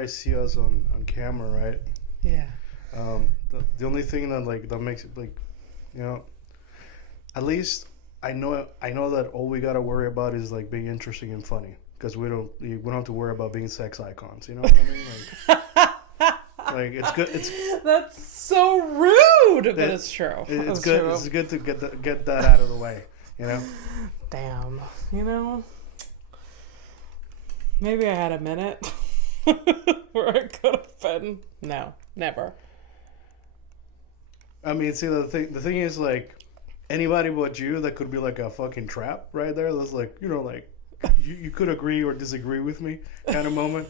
I see us on camera, right? Yeah. The only thing that makes it at least I know that all we gotta worry about is being interesting and funny, because we don't have to worry about being sex icons. You know what I mean? It's good. That's so rude, but it's true. It's good. True. It's good to get that out of the way. You know. Damn. Maybe I had a minute where I could have been. No, never. I mean, see, the thing is, anybody but you, that could be a fucking trap right there. That's you could agree or disagree with me kind of moment.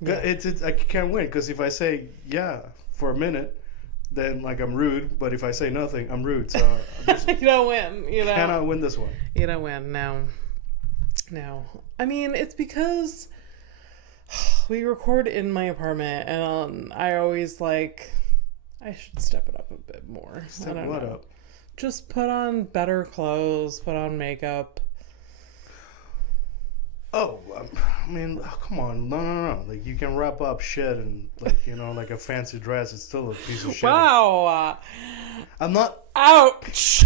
It's I can't win, because if I say yeah for a minute, then I'm rude. But if I say nothing, I'm rude. So you don't win. Cannot win this one. You don't win. No. I mean, it's because we record in my apartment, and I always I should step it up a bit more. Step what up? Just put on better clothes, put on makeup. Oh, I mean, come on. No. You can wrap up shit and, a fancy dress. It's still a piece of shit. Wow. I'm not... Ouch.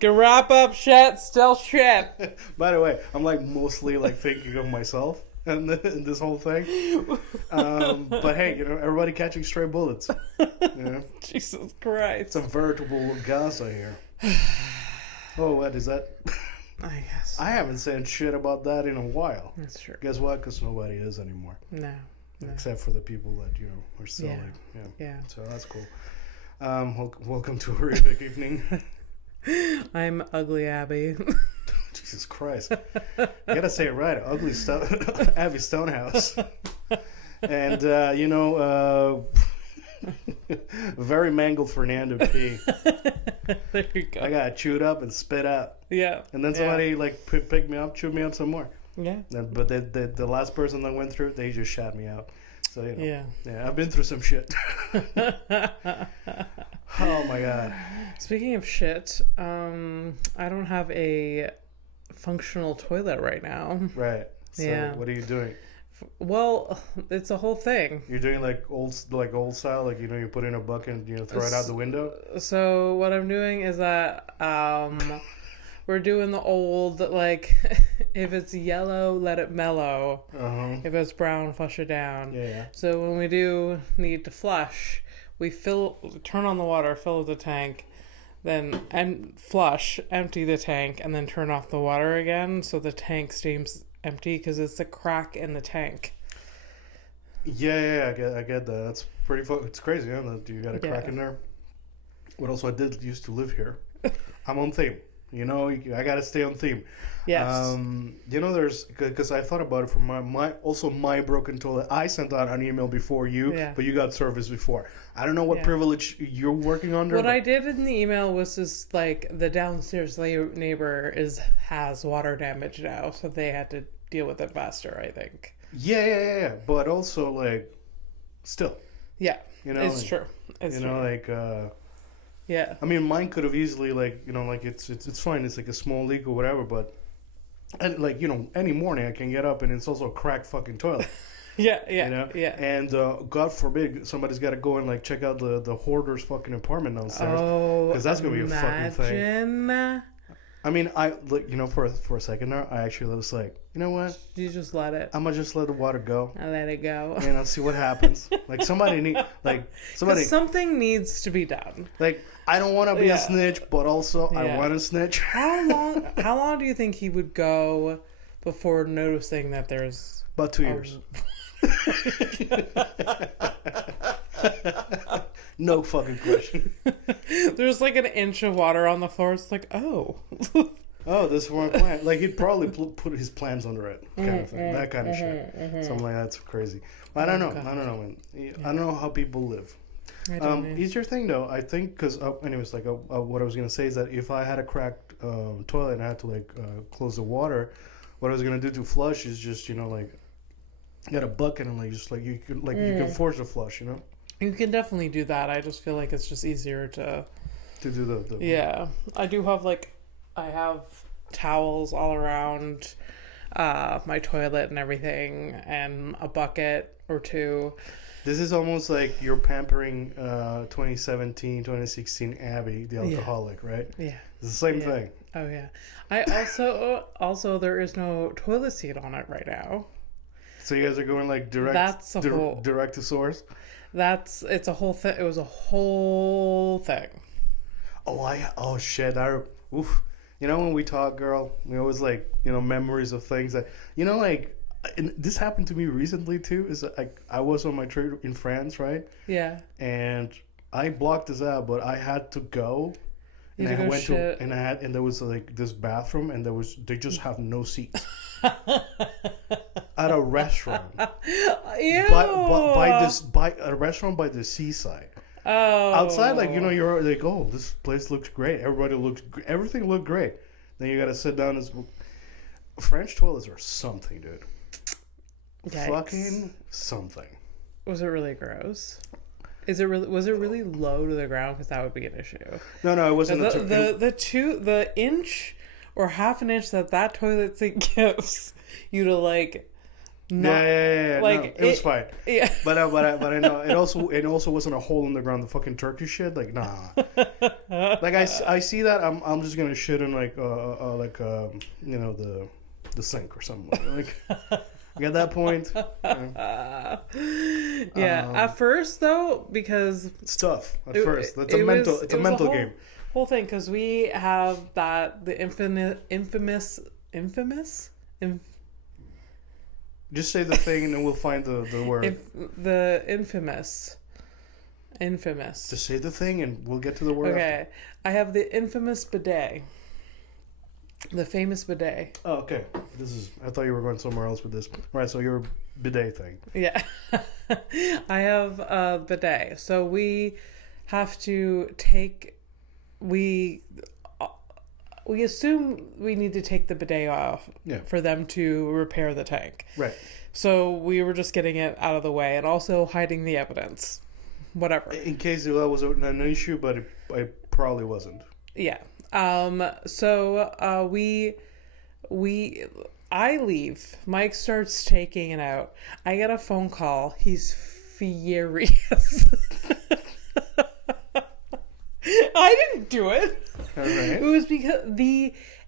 Can wrap up shit, still shit. By the way, I'm, mostly, thinking of myself in this whole thing. But, hey, everybody catching stray bullets. Jesus Christ. It's a veritable Gaza here. Oh, what is that? I guess. I haven't said shit about that in a while. That's true. Guess what? Because nobody is anymore. No. Except for the people that, are still Yeah. So that's cool. Welcome to a horrific evening. I'm Ugly Abby. Jesus Christ. You gotta say it right. Ugly Abby Stonehouse. And, very mangled Fernando P. There you go. I got chewed up and spit out. Yeah. And then somebody picked me up, chewed me up some more. Yeah. But the last person that went through, they just shot me out. So Yeah. I've been through some shit. Oh my god. Speaking of shit, I don't have a functional toilet right now. Right. So what are you doing? Well, it's a whole thing. You're doing old style, you put in a bucket and throw it out the window. So what I'm doing is that we're doing the old if it's yellow, let it mellow. If it's brown, flush it down. Yeah. So when we do need to flush, we turn on the water, fill the tank, then flush, empty the tank, and then turn off the water again, so the tank stays empty, because it's a crack in the tank. Yeah, I get that. That's pretty it's crazy, huh? You got a crack in there. What else? I did used to live here. I'm on theme. I gotta stay on theme. Yes. There's, because I thought about it for my broken toilet. I sent out an email before you, but you got service before. I don't know what privilege you're working under. What I did in the email was just the downstairs neighbor has water damage now, so they had to deal with it faster, I think. Yeah. But also still. Yeah. It's true. It's true. Yeah. I mean, mine could have easily it's fine. It's a small leak or whatever, but any morning I can get up and it's also a cracked fucking toilet. Yeah. And God forbid somebody's got to go and check out the hoarder's fucking apartment downstairs. Oh, because that's gonna be a fucking thing. I mean, for a second there, I actually was you know what? You just let it. I'm gonna just let the water go. I let it go. And I'll see what happens. Somebody. Something needs to be done. I don't want to be a snitch, but also I want to snitch. How long do you think he would go before noticing that there's about 2 years? No fucking question. There's an inch of water on the floor. It's oh, this is one plant. He'd probably put his plants under it, kind of thing. That kind of shit. Something like that's crazy. I don't know. I don't know, man. I don't know how people live. Easier thing though, I think, because anyways, what I was gonna say is that if I had a cracked toilet and I had to close the water, what I was gonna do to flush is just get a bucket and you can force a flush, You can definitely do that. I just feel like it's just easier to do the I do have I have towels all around. my toilet and everything, and a bucket or two. This is almost like you're pampering 2017, 2016 Abby, the alcoholic, right? Yeah. It's the same thing. Oh, yeah. I also, there is no toilet seat on it right now. So you guys are going like direct to source? It's a whole thing. It was a whole thing. Oh shit. Oof. You know, when we talk, girl, we always like, you know, memories of things that, you know, like, and this happened to me recently too. Is like I was on my trip in France, right? Yeah. And I blocked this out, but I had to go. And I went to, and there was like this bathroom, and they just have no seats at a restaurant. Ew. By a restaurant by the seaside. Oh. Outside, like, you know, you're like, oh, this place looks great. Everything looked great. Then you gotta sit down. French toilets are something, dude. Yikes. Fucking something. Was it really gross? Was it really low to the ground? Because that would be an issue. No, it wasn't. The inch or half an inch that toilet seat gives you to like. Yeah. Like no, it was fine. Yeah. But I know it also wasn't a hole in the ground. The fucking turkey shit. Like nah. Like I see that. I'm just gonna shit in like you know, the sink or something like. At that point. Yeah. At first though, because it's tough. First, it's a mental game. Whole thing, because we have the infamous. Just say the thing and then we'll find the word. The infamous. Just say the thing and we'll get to the word. Okay. After. I have the infamous bidet. The famous bidet. Oh, okay. I thought you were going somewhere else with this. Right, so your bidet thing. Yeah. I have a bidet. So we have to take... We assume we need to take the bidet off for them to repair the tank. Right. So we were just getting it out of the way and also hiding the evidence. Whatever. In case that was an issue, but it probably wasn't. Yeah. So I leave. Mike starts taking it out. I get a phone call. He's furious. I didn't do it. All right. It was because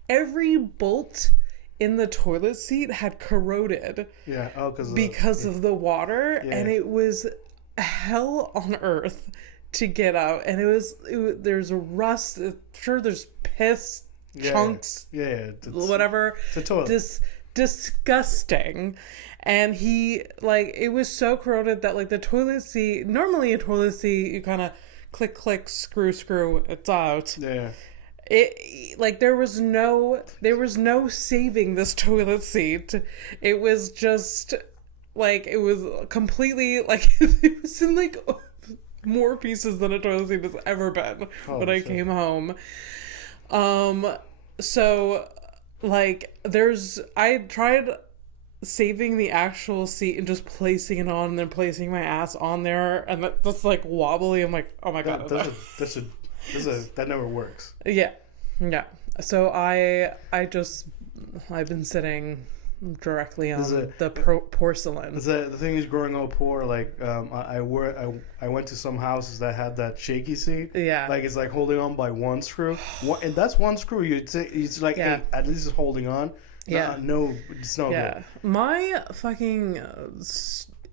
every bolt in the toilet seat had corroded. Yeah. Oh, because of the water, and it was hell on earth to get out. And there's a rust. Sure, there's piss chunks. Whatever. It's a toilet. Disgusting. And he it was so corroded that the toilet seat. Normally, a toilet seat, you kind of click, screw, it's out. Yeah. It there was no saving this toilet seat. It was just it was completely it was in more pieces than a toilet seat has ever been when I came home. So I tried saving the actual seat and just placing it on and then placing my ass on there, and that's wobbly. I'm like, oh my god, that never works. Yeah. So I've been sitting directly on the porcelain. The thing is, growing up poor, I went to some houses that had that shaky seat. Yeah. It's holding on by one screw, and that's one screw. You'd say it's hey, at least it's holding on. Yeah. No, it's not good. My fucking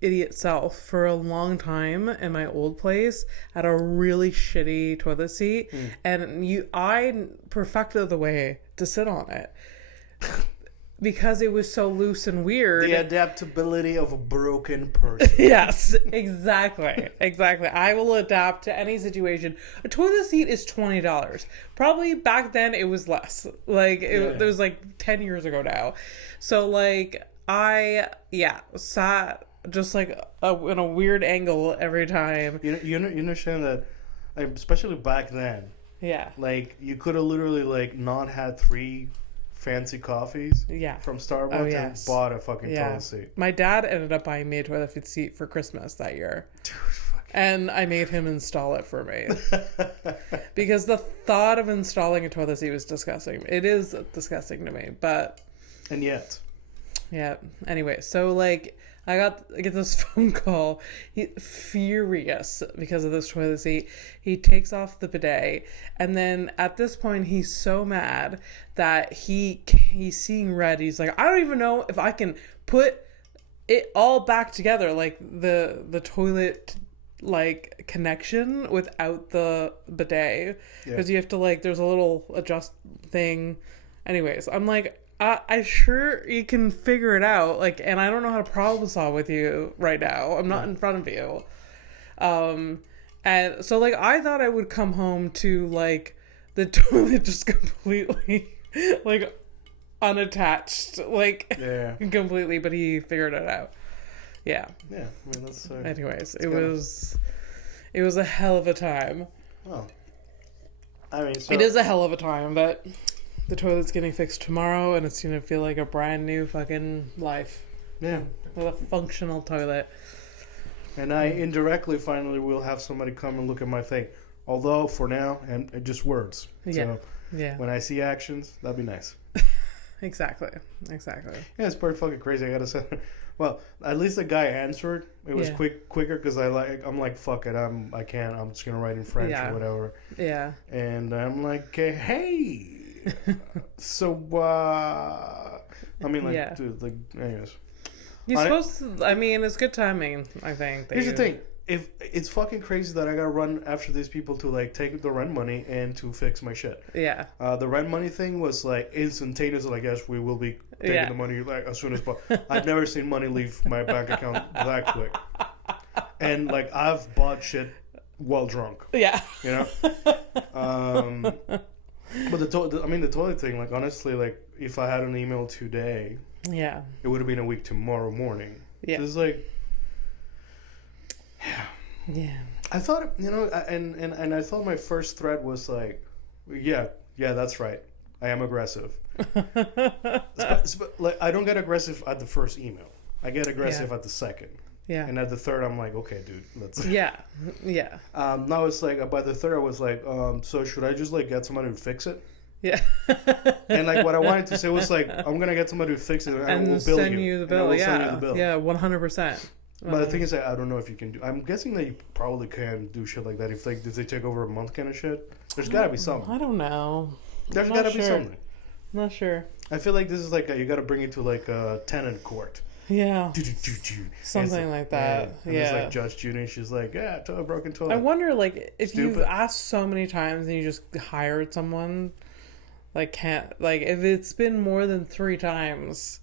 idiot self for a long time in my old place had a really shitty toilet seat, and I perfected the way to sit on it because it was so loose and weird. The adaptability of a broken person. Yes, exactly. I will adapt to any situation. A toilet seat is $20. Probably back then it was less. It was 10 years ago now. So I sat just in a weird angle every time. You understand that, especially back then. Yeah. You could have literally not had 3 fancy coffees from Starbucks and bought a fucking toilet seat. My dad ended up buying me a toilet seat for Christmas that year. Dude, and I made him install it for me. Because the thought of installing a toilet seat was disgusting. It is disgusting to me, but... And yet... Yeah. Anyway, so like I get this phone call. He's furious because of this toilet seat. He takes off the bidet, and then at this point he's so mad that he's seeing red. He's like, I don't even know if I can put it all back together, like the toilet like connection without the bidet, because you have to like there's a little adjust thing. Anyways, I'm like, I sure you can figure it out, like, and I don't know how to problem solve with you right now. I'm not in front of you. And so like I thought I would come home to like the toilet just completely like unattached, like completely, but he figured it out. Yeah. I mean, that's anyways, it was a hell of a time. Oh. I mean, it is a hell of a time, but the toilet's getting fixed tomorrow, and it's gonna feel like a brand new fucking life. Yeah. With a functional toilet. And I indirectly finally will have somebody come and look at my thing. Although, for now, and just words. Yeah. So, when I see actions, that'd be nice. Exactly. Yeah, it's pretty fucking crazy. I gotta say. Well, at least the guy answered. It was quicker because I'm like, fuck it. I can't. I'm just gonna write in French or whatever. Yeah. And I'm like, hey. So, I mean, like, dude, like, anyways. You're supposed to, I mean, it's good timing, I think. Here's the thing. If it's fucking crazy that I gotta run after these people to, like, take the rent money and to fix my shit. Yeah. The rent money thing was, like, instantaneous. Like, yes, we will be taking the money, like, as soon as possible. I've never seen money leave my bank account that quick. And, like, I've bought shit while drunk. Yeah. You know? But the toilet thing, like, honestly, like, if I had an email today, it would have been a week tomorrow morning. Yeah. So it's like, yeah. I thought, you know, and I thought my first threat was like, yeah, that's right. I am aggressive. Like, I don't get aggressive at the first email. I get aggressive at the second. Yeah. And at the third, I'm like, okay, dude, let's. Yeah. Now it's like, by the third, I was like, so should I just, like, get somebody to fix it? Yeah. And, like, what I wanted to say was, like, I'm going to get somebody to fix it and I will bill send you the bill. Send you the bill. Yeah, 100%. But the thing is, I don't know if you can do. I'm guessing that you probably can do shit like that if they take over a month kind of shit. There's got to be something. I don't know. There's got to be something. I'm not sure. I feel like this is like you got to bring it to like a tenant court. Yeah. Something like that. And there's like Judge Judy, and she's like, yeah, broken toilet. I wonder, like, if you've asked so many times and you just hired someone, like, if it's been more than 3 times,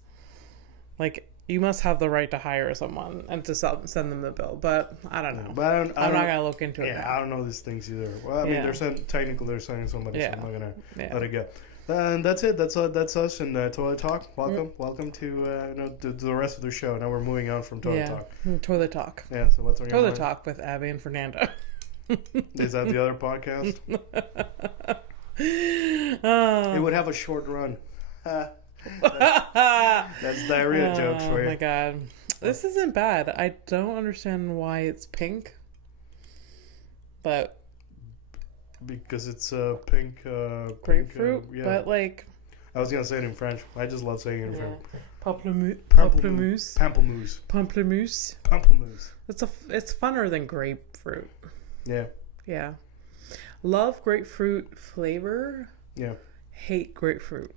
like, you must have the right to hire someone and to send them the bill. But I don't know. But I'm not gonna look into it. Yeah, I don't know these things either. Well, I mean, they're sending somebody, so I'm not gonna let it go. And that's it. That's us in Toilet Talk. Welcome to the rest of the show. Now we're moving on from Toilet Talk. Toilet Talk. Yeah. So what's on your mind? Toilet Talk with Abby and Fernando. Is that the other podcast? It would have a short run. That's diarrhea jokes for you. Oh my god, this isn't bad. I don't understand why it's pink, but. Because it's pink grapefruit, but like I was gonna say it in French. I just love saying it in French. Pamplemousse. It's funner than grapefruit. Yeah. Love grapefruit flavor. Yeah. Hate grapefruit.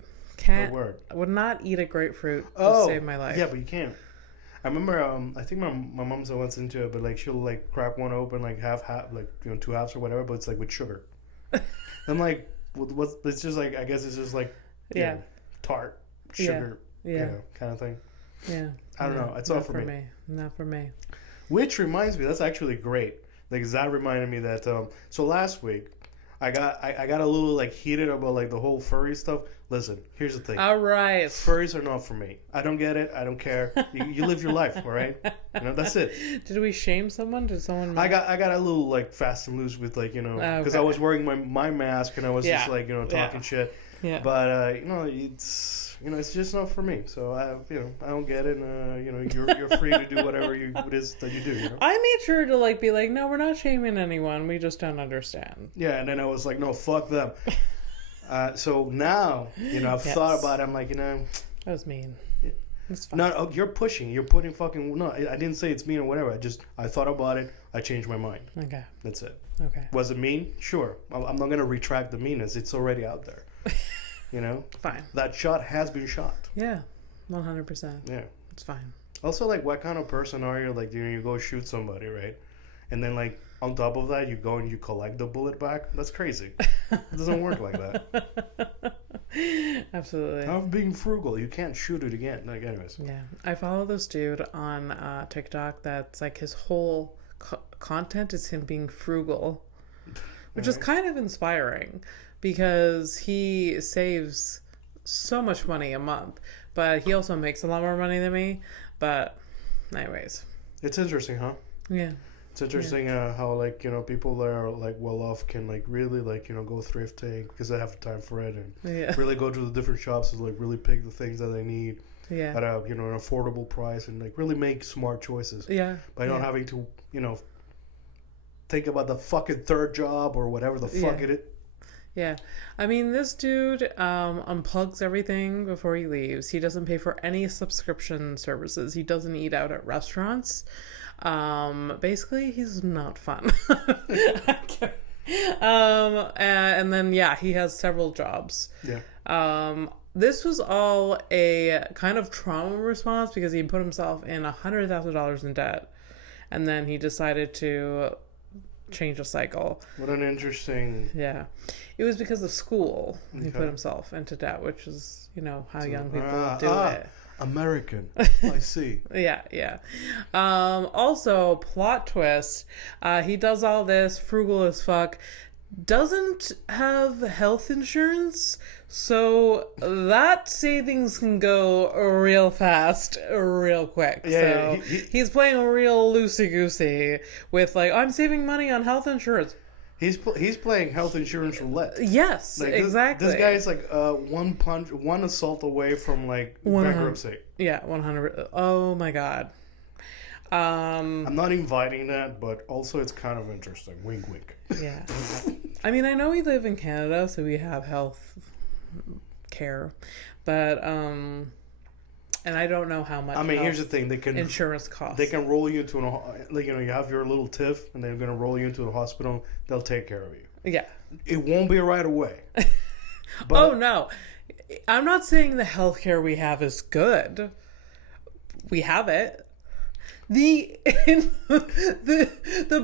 Would not eat a grapefruit to save my life. Yeah, but you can't. I remember, I think my mom's once into it, but like she'll like crack one open, like half, like 2 halves or whatever, but it's like with sugar. I'm like, what's? It's just like, I guess it's just like, tart sugar, kind of thing. Yeah, I don't know. It's not for me. Not for me. Which reminds me, that's actually great. Like that reminded me that. So last week, I got a little like heated about like the whole furry stuff. Listen, here's the thing. All right. Furries are not for me. I don't get it. I don't care. You live your life, all right? That's it. Did we shame someone? Did someone? I got a little like fast and loose with like because I was wearing my mask and I was just like talking shit. Yeah. But it's just not for me. So I don't get it. You're free to do whatever it is that you do. I made sure to like be like, no, we're not shaming anyone. We just don't understand. Yeah, and then I was like, no, fuck them. So now, I've thought about it. I'm like, that was mean. It's fine. No, you're pushing. You're putting fucking... No, I didn't say it's mean or whatever. I thought about it. I changed my mind. Okay. That's it. Okay. Was it mean? Sure. I'm not going to retract the meanness. It's already out there. You know? Fine. That shot has been shot. Yeah. 100%. Yeah. It's fine. Also, like, what kind of person are you? Like, you go shoot somebody, right? And then, like, on top of that, you go and you collect the bullet back? That's crazy. It doesn't work like that. Absolutely. I'm being frugal. You can't shoot it again. Like, anyways. Yeah. I follow this dude on TikTok that's like his whole content is him being frugal, which is kind of inspiring because he saves so much money a month, but he also makes a lot more money than me. But anyways. It's interesting, huh? Yeah. It's interesting how, like, you know, people that are, like, well off can, like, really, like, you know, go thrifting because they have the time for it and really go to the different shops and, like, really pick the things that they need at a, you know, an affordable price and, like, really make smart choices. Yeah. By not having to, you know, think about the fucking third job or whatever the fuck it is. Yeah. I mean, this dude unplugs everything before he leaves. He doesn't pay for any subscription services. He doesn't eat out at restaurants. Basically, he's not fun. And then, he has several jobs. Yeah. This was all a kind of trauma response because he put himself in $100,000 in debt. And then he decided to change the cycle. What an interesting... Yeah. It was because of school. He put himself into debt, which is, you know, how young people do it. American. I see. Yeah. Also, plot twist. He does all this, frugal as fuck, doesn't have health insurance, so that savings can go real fast, real quick. Yeah, so he's playing real loosey-goosey with, like, I'm saving money on health insurance. He's playing health insurance roulette. Yes, like, exactly. This guy is like one assault away from, like, bankruptcy. Yeah, 100. Oh my god. I'm not inviting that, but also it's kind of interesting. Wink, wink. Yeah. I mean, I know we live in Canada, so we have health care, but and I don't know how much. I mean, here's the thing: insurance costs. They can roll you into like, you know, you have your little tiff, and they're gonna roll you into the hospital. They'll take care of you. Yeah. It won't be right away. But, oh no, I'm not saying the healthcare we have is good. We have it. The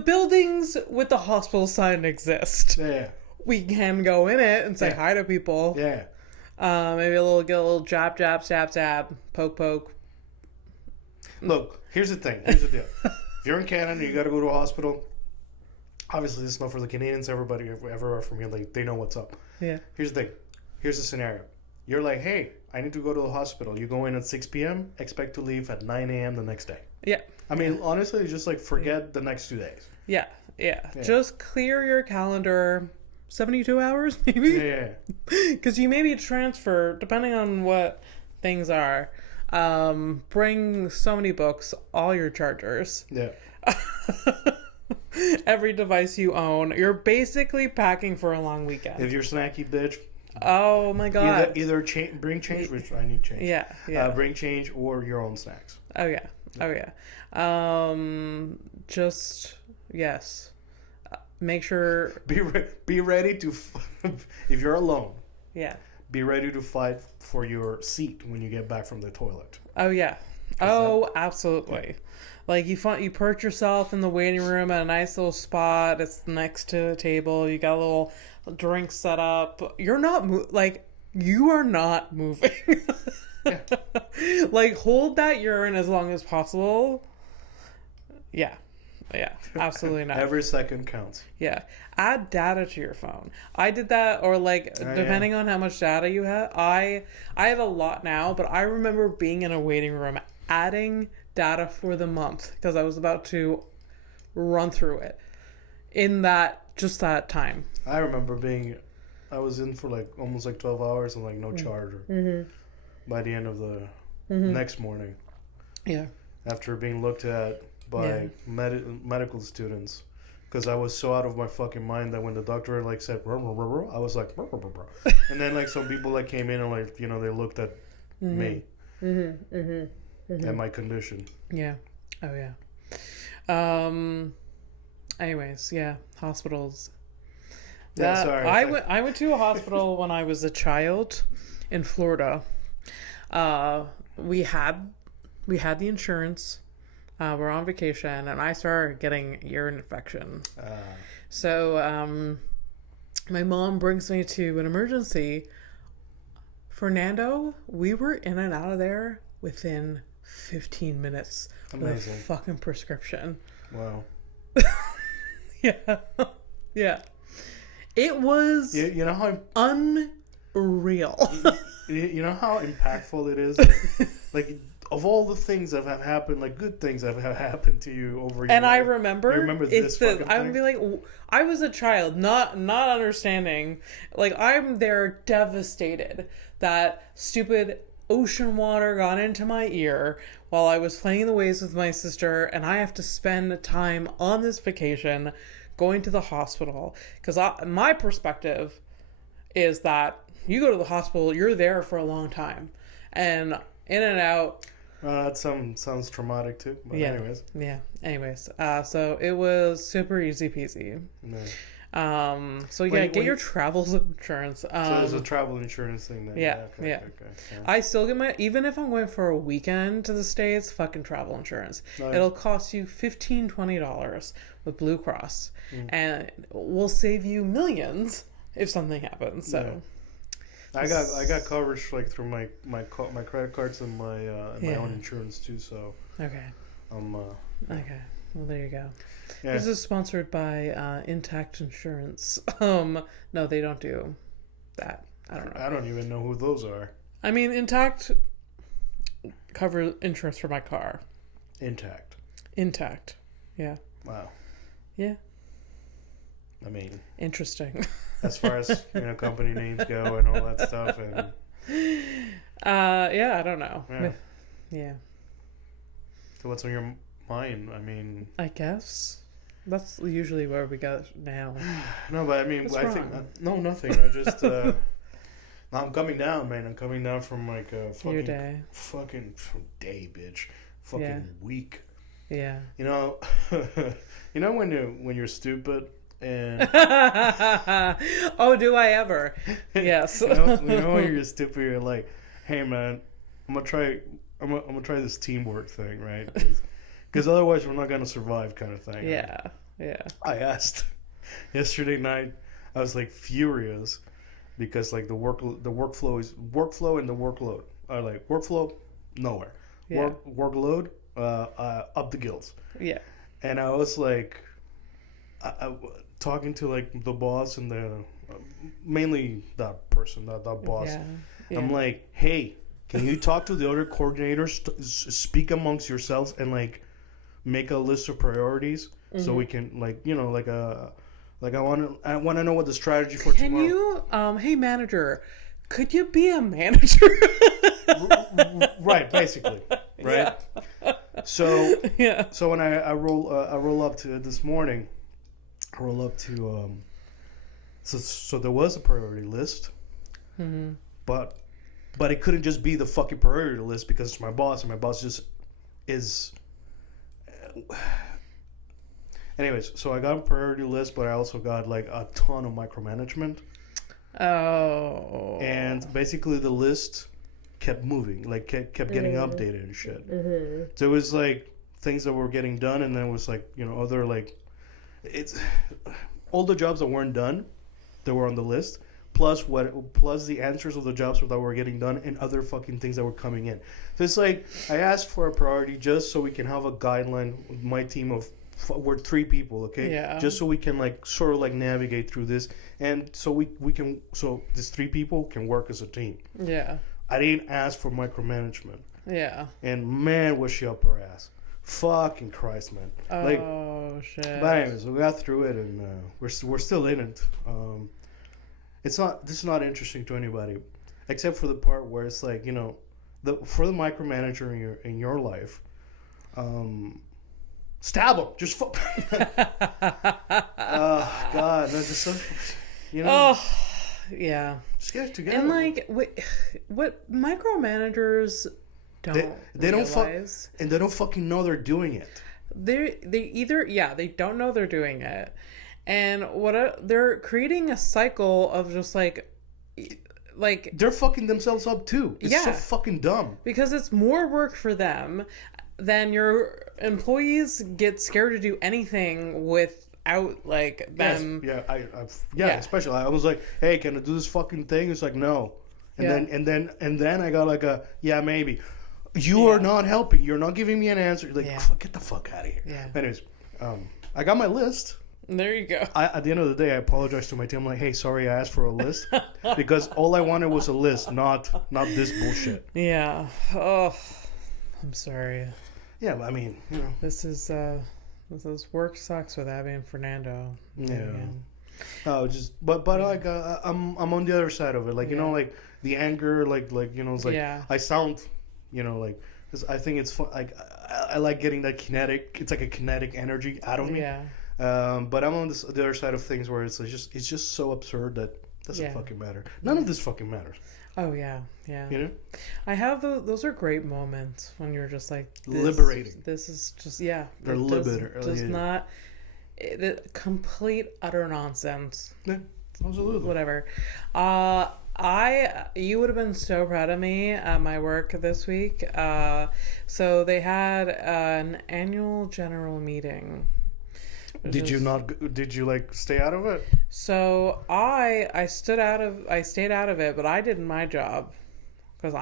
buildings with the hospital sign exist. Yeah. We can go in it and say hi to people. Yeah. Maybe get a little jab, stab, poke. Look, here's the thing. Here's the deal. If you're in Canada, you got to go to a hospital. Obviously, this is not for the Canadians. Everybody everywhere from here, like, they know what's up. Yeah. Here's the thing. Here's the scenario. You're like, hey, I need to go to the hospital. You go in at 6 p.m., expect to leave at 9 a.m. the next day. Yeah. I mean, honestly, just, like, forget the next 2 days. Yeah. Just clear your calendar 72 hours, maybe? Yeah. Because you may be transferred, depending on what things are. Bring so many books, all your chargers. Yeah. Every device you own. You're basically packing for a long weekend. If you're snacky bitch. Oh my god. Either bring change, which I need change. Yeah. Bring change or your own snacks. Oh yeah. Yes. Make sure. Be ready to, if you're alone. Yeah. Be ready to fight for your seat when you get back from the toilet. Oh yeah. Absolutely. Yeah. Like you perch yourself in the waiting room at a nice little spot. It's next to a table. You got a little drink set up. You're not you are not moving. Yeah. Like, hold that urine as long as possible. Yeah, absolutely not. Every second counts. Yeah, add data to your phone. I did that, or depending on how much data you have. I have a lot now, but I remember being in a waiting room adding data for the month because I was about to run through it in that time. I remember I was in for almost 12 hours and no charger by the end of the next morning. Yeah. After being looked at by medical students, because I was so out of my fucking mind that when the doctor said ruh, ruh, ruh, ruh, I was like ruh, ruh, ruh, ruh. And then some people came in and they looked at me and my condition. Yeah. Oh yeah. Anyways, yeah, hospitals. Sorry. I went to a hospital when I was a child in Florida. We had the insurance. We're on vacation, and I started getting ear infection. So my mom brings me to an emergency. Fernando, we were in and out of there within 15 minutes. Amazing. With a fucking prescription. Wow. Yeah. Yeah. It was you know how unreal. you know how impactful it is? Like of all the things that have happened, like good things that have happened to you over your and life. I remember this fucking I would be like, I was a child, not understanding. Like, I'm there devastated that stupid ocean water got into my ear while I was playing in the waves with my sister, and I have to spend time on this vacation going to the hospital. Because my perspective is that you go to the hospital, you're there for a long time. And in and out. That sounds traumatic too. But yeah. Anyways. Yeah. Anyways. So it was super easy peasy. Nice. So yeah, get your travel insurance. So there's a travel insurance thing then. Yeah. Okay, Yeah. Okay. I still get even if I'm going for a weekend to the States, fucking travel insurance. It'll cost you $15-$20 with Blue Cross, and will save you millions if something happens. So. Yeah. I got coverage like through my credit cards and my own insurance too. So okay. Okay. Well, there you go. Yeah. This is sponsored by Intact Insurance. No, they don't do that. I don't know. I don't even know who those are. I mean, Intact covers insurance for my car. Intact. Yeah. Wow. Yeah. I mean, interesting. As far as company names go and all that stuff, and yeah, I don't know. Yeah. So what's on your mind? I mean, I guess that's usually where we go now. No, but I mean, think nothing. I just I'm coming down, man. I'm coming down from like a fucking day, bitch. Fucking week. Yeah. You know when you're stupid. And oh, do I ever? Yes. you know when you're stupid, you're like, hey man, I'm gonna try this teamwork thing, right? Because otherwise we're not gonna survive, kind of thing. Yeah. Right? Yeah. I asked yesterday night. I was like furious because like the workflow and the workload are like workflow nowhere. Yeah. Workload up the gills. Yeah. And I was like, I talking to like the boss and the mainly that person, that boss. Yeah. Yeah. I'm like, hey, can you talk to the other coordinators, speak amongst yourselves, and like make a list of priorities so we can I want to know what the strategy for tomorrow. Can you, hey manager, could you be a manager? Right, basically, right. Yeah. So when I roll up to this morning. So there was a priority list, but it couldn't just be the fucking priority list because it's my boss, and my boss just is. Anyways, so I got a priority list, but I also got like a ton of micromanagement. Oh. And basically the list kept moving, like kept getting updated and shit. So it was like things that were getting done, and then it was like other like. It's all the jobs that weren't done that were on the list, plus the answers of the jobs that were getting done, and other fucking things that were coming in. So it's like I asked for a priority just so we can have a guideline with my team of we're 3 people, okay? Yeah. Just so we can like sort of like navigate through this, and so we can these 3 people can work as a team. Yeah. I didn't ask for micromanagement. Yeah. And man, was she up her ass. Fucking Christ, man! Oh shit! But anyways, we got through it, and we're still in it. This is not interesting to anybody, except for the part where it's like for the micromanager in your life, stab him, just fuck. Oh God, that's just so, Oh yeah. Just get it together. And like, what micromanagers they don't and they don't fucking know they're doing it. They either they don't know they're doing it, and they're creating a cycle of just like they're fucking themselves up too. It's so fucking dumb because it's more work for them. Then your employees get scared to do anything without like them. Yes, especially I was like, hey, can I do this fucking thing? It's like no, and then I got like a maybe. You are not helping. You're not giving me an answer. Like, get the fuck out of here. Yeah. Anyways, I got my list. There you go. At the end of the day, I apologized to my team. I'm like, hey, sorry, I asked for a list because all I wanted was a list, not this bullshit. Yeah. Oh, I'm sorry. Yeah, I mean, you know, this is work sucks with Abby and Fernando. Yeah. But like I'm on the other side of it. Like you know, like the anger, like you know, it's like I sound. You know, like, cause I think it's fun. Like, I like getting that kinetic. It's like a kinetic energy out of me. Yeah. But I'm on the other side of things where it's just so absurd that doesn't fucking matter. None of this fucking matters. Oh yeah, yeah. You know, I have those are great moments when you're just like liberating. This is just They're liberating. Does not the complete utter nonsense. Yeah, absolutely. Whatever. You would have been so proud of me at my work this week. So they had an annual general meeting. Did you like stay out of it? So I stayed out of it, but I did my job because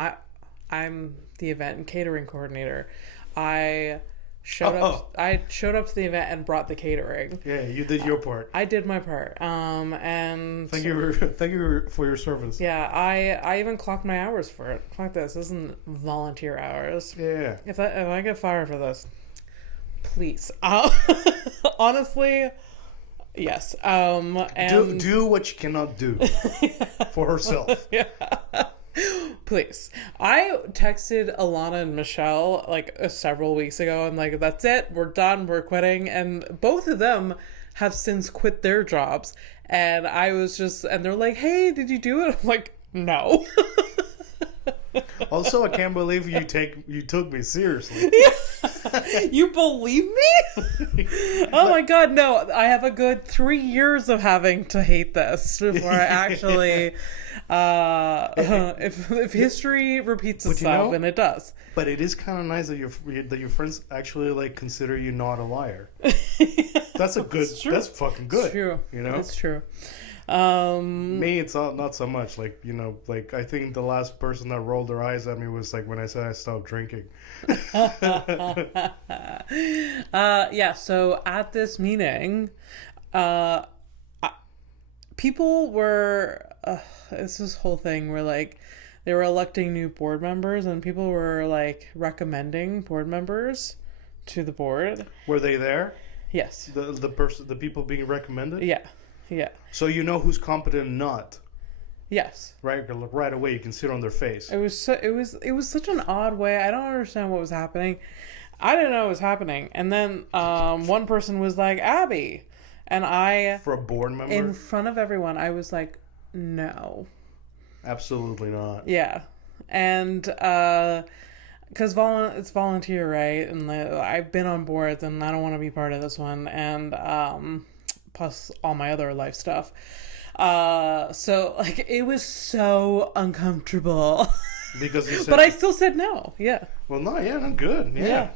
I'm the event and catering coordinator. I showed up to the event and brought the catering. Yeah, you did your part. I did my part. And thank you for your service. Yeah, I even clocked my hours for it. Fuck this isn't volunteer hours. Yeah. If I get fired for this, please. Honestly, yes. And do what you cannot do for herself. Yeah. Please. I texted Alana and Michelle like several weeks ago and like, that's it. We're done. We're quitting. And both of them have since quit their jobs. And I was and they're like, hey, did you do it? I'm like, no. Also, I can't believe you took me seriously. You believe me? Oh my god, no. I have a good 3 years of having to hate this before I actually if history repeats itself, and it does. But it is kind of nice that your friends actually like consider you not a liar. That's that's fucking good. It's true. You know? It's true. Me, it's not so much. Like, you know, like I think the last person that rolled their eyes at me was like when I said I stopped drinking. So at this meeting, people were it's this whole thing where like they were electing new board members and people were like recommending board members to the board. Were they there? Yes. The people being recommended? Yeah. So you know who's competent and not? Yes. Right away you can see it on their face. It was such an odd way. I don't understand what was happening. I didn't know what was happening. And then one person was like, Abby. And I... For a board member? In front of everyone, I was like, no. Absolutely not. Yeah. And... because it's volunteer, right? And I've been on boards and I don't want to be part of this one. And plus all my other life stuff. So like it was so uncomfortable. Because you said, but I still said no. Yeah. Well, no, yeah, not good. Yeah.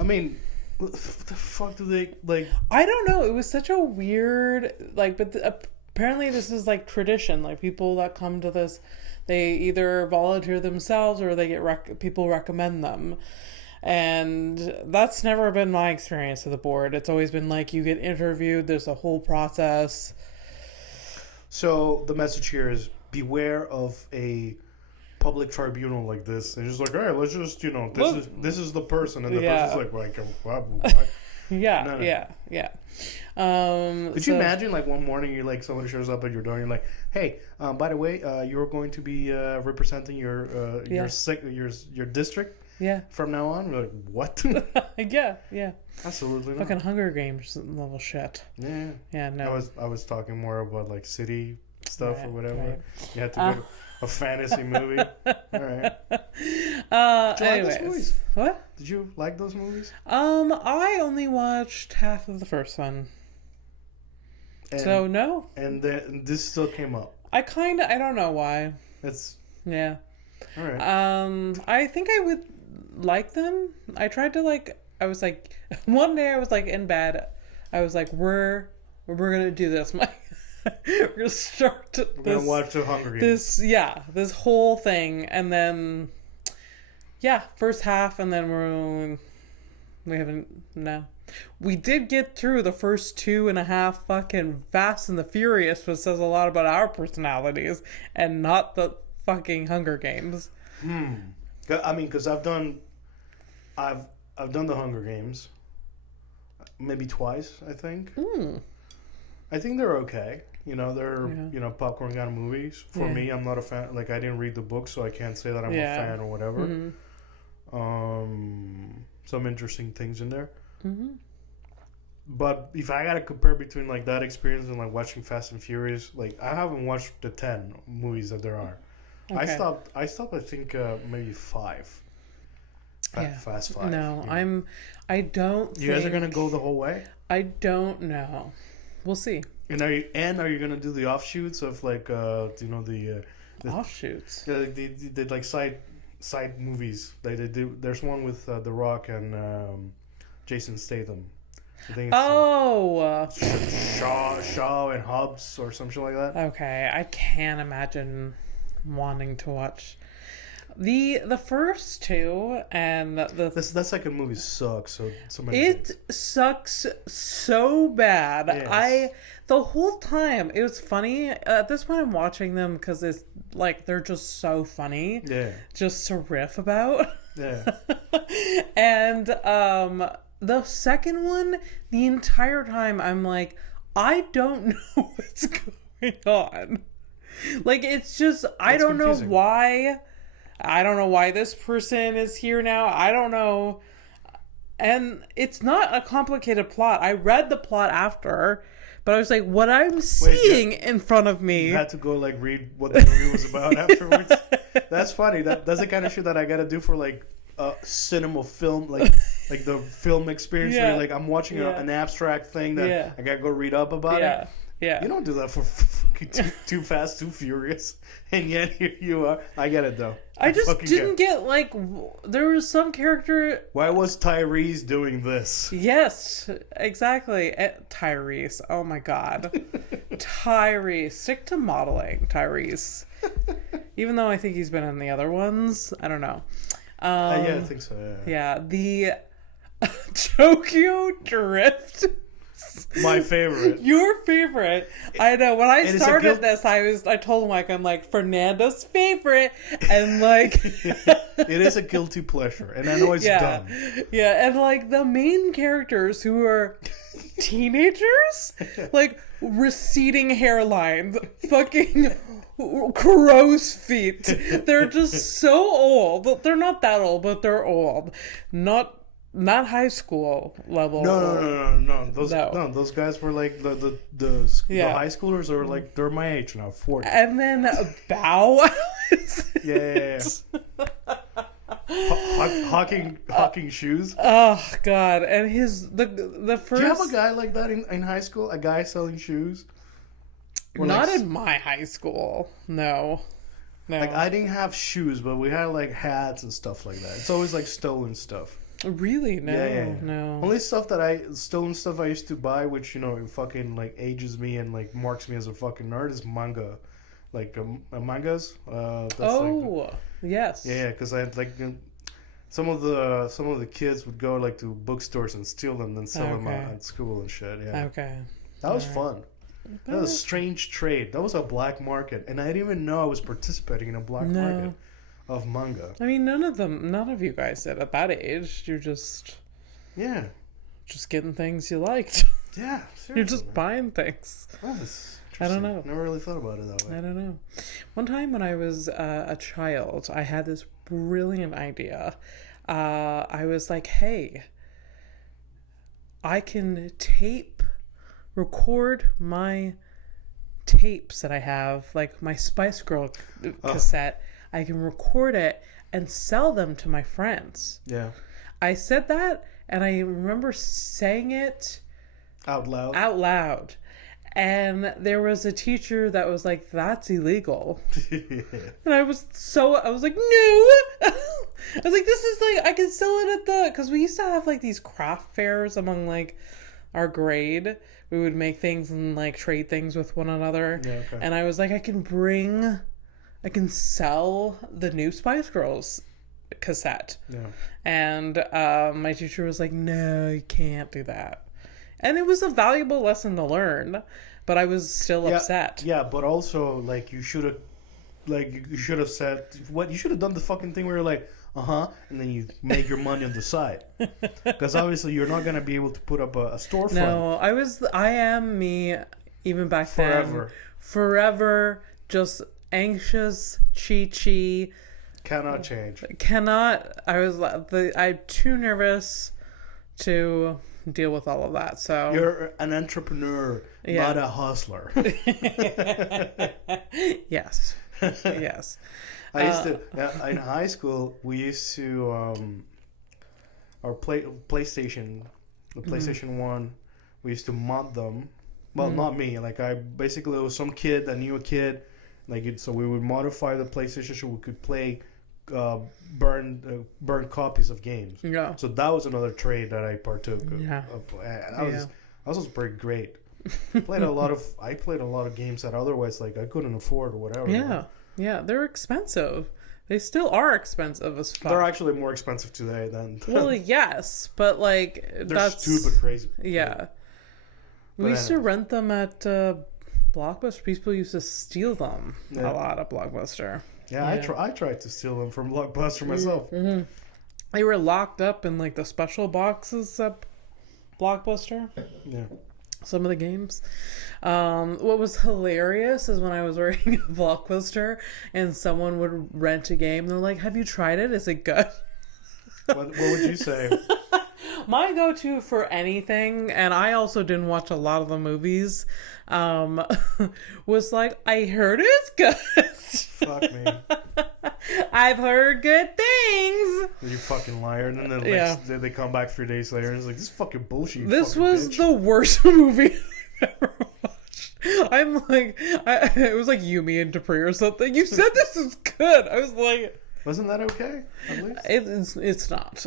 I mean, what the fuck do they like? I don't know. It was such a weird but apparently this is like tradition. Like people that come to this, they either volunteer themselves or they get people recommend them. And that's never been my experience of the board. It's always been like you get interviewed. There's a whole process. So the message here is beware of a public tribunal like this. And just like, all right, let's just, you know, this is the person. And the person's like what? Yeah. Could you imagine like one morning you're like somebody shows up at your door and you're like, hey, by the way, you're going to be representing your district. Yeah. From now on, we're like, what? Yeah. Absolutely not. Fucking Hunger Games level shit. Yeah. Yeah, no. I was talking more about like city stuff or whatever. Right. You had to go to a fantasy movie. All right. Did you like Anyways, those movies? what? Did you like those movies? I only watched half of the first one. So no. And this still came up. I don't know why. It's Yeah. all right. I think I would like them. I tried to I was like, one day I was like in bed. I was like, we're gonna do this, Mike. We're gonna start We're gonna watch the Hunger Games. This whole thing, and then first half, and then we haven't no. We did get through the first 2.5 fucking Fast and the Furious, which says a lot about our personalities, and not the fucking Hunger Games. I mean, because I've done the Hunger Games maybe twice, I think. I think they're okay. They're popcorn kind of movies. For me, I'm not a fan. Like, I didn't read the book, so I can't say that I'm a fan or whatever. Some interesting things in there. But if I gotta compare between like that experience and like watching Fast and Furious, like I haven't watched the 10 movies that there are. Okay. I stopped. I think maybe 5. Fast 5. No, I don't. You guys are gonna go the whole way? I don't know. We'll see. And are you gonna do the offshoots of like the offshoots? Yeah, they like side movies. They do. There's one with The Rock and Jason Statham. I think it's Shaw and Hobbs or something like that. Okay, I can't imagine wanting to watch the first 2 and that second movie sucks. So many it things. sucks so bad. Yes. The whole time it was funny. At this point, I'm watching them because it's like they're just so funny. Yeah, just to riff about. Yeah, and the second one, the entire time I'm like, I don't know what's going on. Like, it's just, I don't know why. I don't know why this person is here now. I don't know. And it's not a complicated plot. I read the plot after, but I was like, what I'm seeing in front of me. You had to go like read what the movie was about afterwards. That's funny. That's the kind of shit that I gotta do for like cinema film, like the film experience where like I'm watching an abstract thing that I gotta go read up about it. Yeah. You don't do that for fucking Too Fast, Too Furious. And yet here you are. I get it though. I just didn't get like, there was some character. Why was Tyrese doing this? Yes, exactly. Tyrese. Oh my God. Tyrese. Stick to modeling, Tyrese. Even though I think he's been in the other ones. I don't know. Yeah, I think so. Yeah. The Tokyo Drift. My favorite. Your favorite. I know. When I started this, I told Mike, I'm like, Fernando's favorite. And like... It is a guilty pleasure. And I know it's dumb. Yeah, and like the main characters who are teenagers, like receding hairlines, fucking crow's feet. They're just so old. They're not that old, but they're old. Not high school level. No. Those guys were like the high schoolers are like, they're my age now, 40. And then Bow. Yeah. Hawking shoes. Oh God! And the first. Do you have a guy like that in high school? A guy selling shoes? Not in my high school. No. Like, I didn't have shoes, but we had like hats and stuff like that. It's always like stolen stuff. Really? No. Yeah. No. Only stolen stuff I used to buy, which, it fucking like ages me and like marks me as a fucking nerd, is manga. Like mangas. Yes. Yeah, because I had like some of the kids would go like to bookstores and steal them, and sell them at school and shit. Yeah. Okay. That was fun. That was a strange trade. That was a black market, and I didn't even know I was participating in a black market of manga. I mean, none of you guys did at that age. You're just getting things you liked. Yeah, seriously, you're just buying things. I don't know. Never really thought about it that way. I don't know. One time when I was a child, I had this brilliant idea. I was like, hey, I can record my tapes that I have, like my Spice Girl cassette. I can record it and sell them to my friends. Yeah. I said that, and I remember saying it Out loud. Out loud. And there was a teacher that was like, that's illegal. And I was like, no. I was like, this is like, I can sell it at because we used to have like these craft fairs among like our grade. We would make things and like trade things with one another. Yeah, okay. And I was like, I can sell the new Spice Girls cassette. Yeah. And my teacher was like, no, you can't do that. And it was a valuable lesson to learn, but I was still upset. Yeah, but also like you should have said what you should have done the fucking thing where you're like, and then you make your money on the side, because obviously you're not gonna be able to put up a storefront. No, I am me even back then. Forever, just anxious, cheat. Cannot change. I'm too nervous to deal with all of that. So you're an entrepreneur, not a hustler. Yes. I used to in high school. We used to our PlayStation, the PlayStation 1. We used to mod them. Well, not me. Like it was some kid that knew a kid. So we would modify the PlayStation so we could play burn copies of games. Yeah. So that was another trade that I partook of. Yeah. That was pretty great. I played a lot of games that otherwise like I couldn't afford or whatever. Yeah. Yeah, they're expensive. They still are expensive as fuck. They're actually more expensive today than. Well, yes, but like that's stupid crazy. Yeah. We used to rent them at Blockbuster. People used to steal them a lot at Blockbuster. Yeah, I tried to steal them from Blockbuster myself. Mm-hmm. They were locked up in like the special boxes at Blockbuster. Yeah. Some of the games. What was hilarious is when I was working at Blockbuster and someone would rent a game. They're like, "Have you tried it? Is it good?" What would you say? My go-to for anything, and I also didn't watch a lot of the movies, was like, I heard it's good. Fuck me. I've heard good things. You fucking liar. And then the next day they come back 3 days later and it's like, this is fucking bullshit. This was the worst movie I've ever watched. I'm like, it was like Yumi and Dupree or something. You said this is good. I was like... Wasn't that okay? At least? It's not.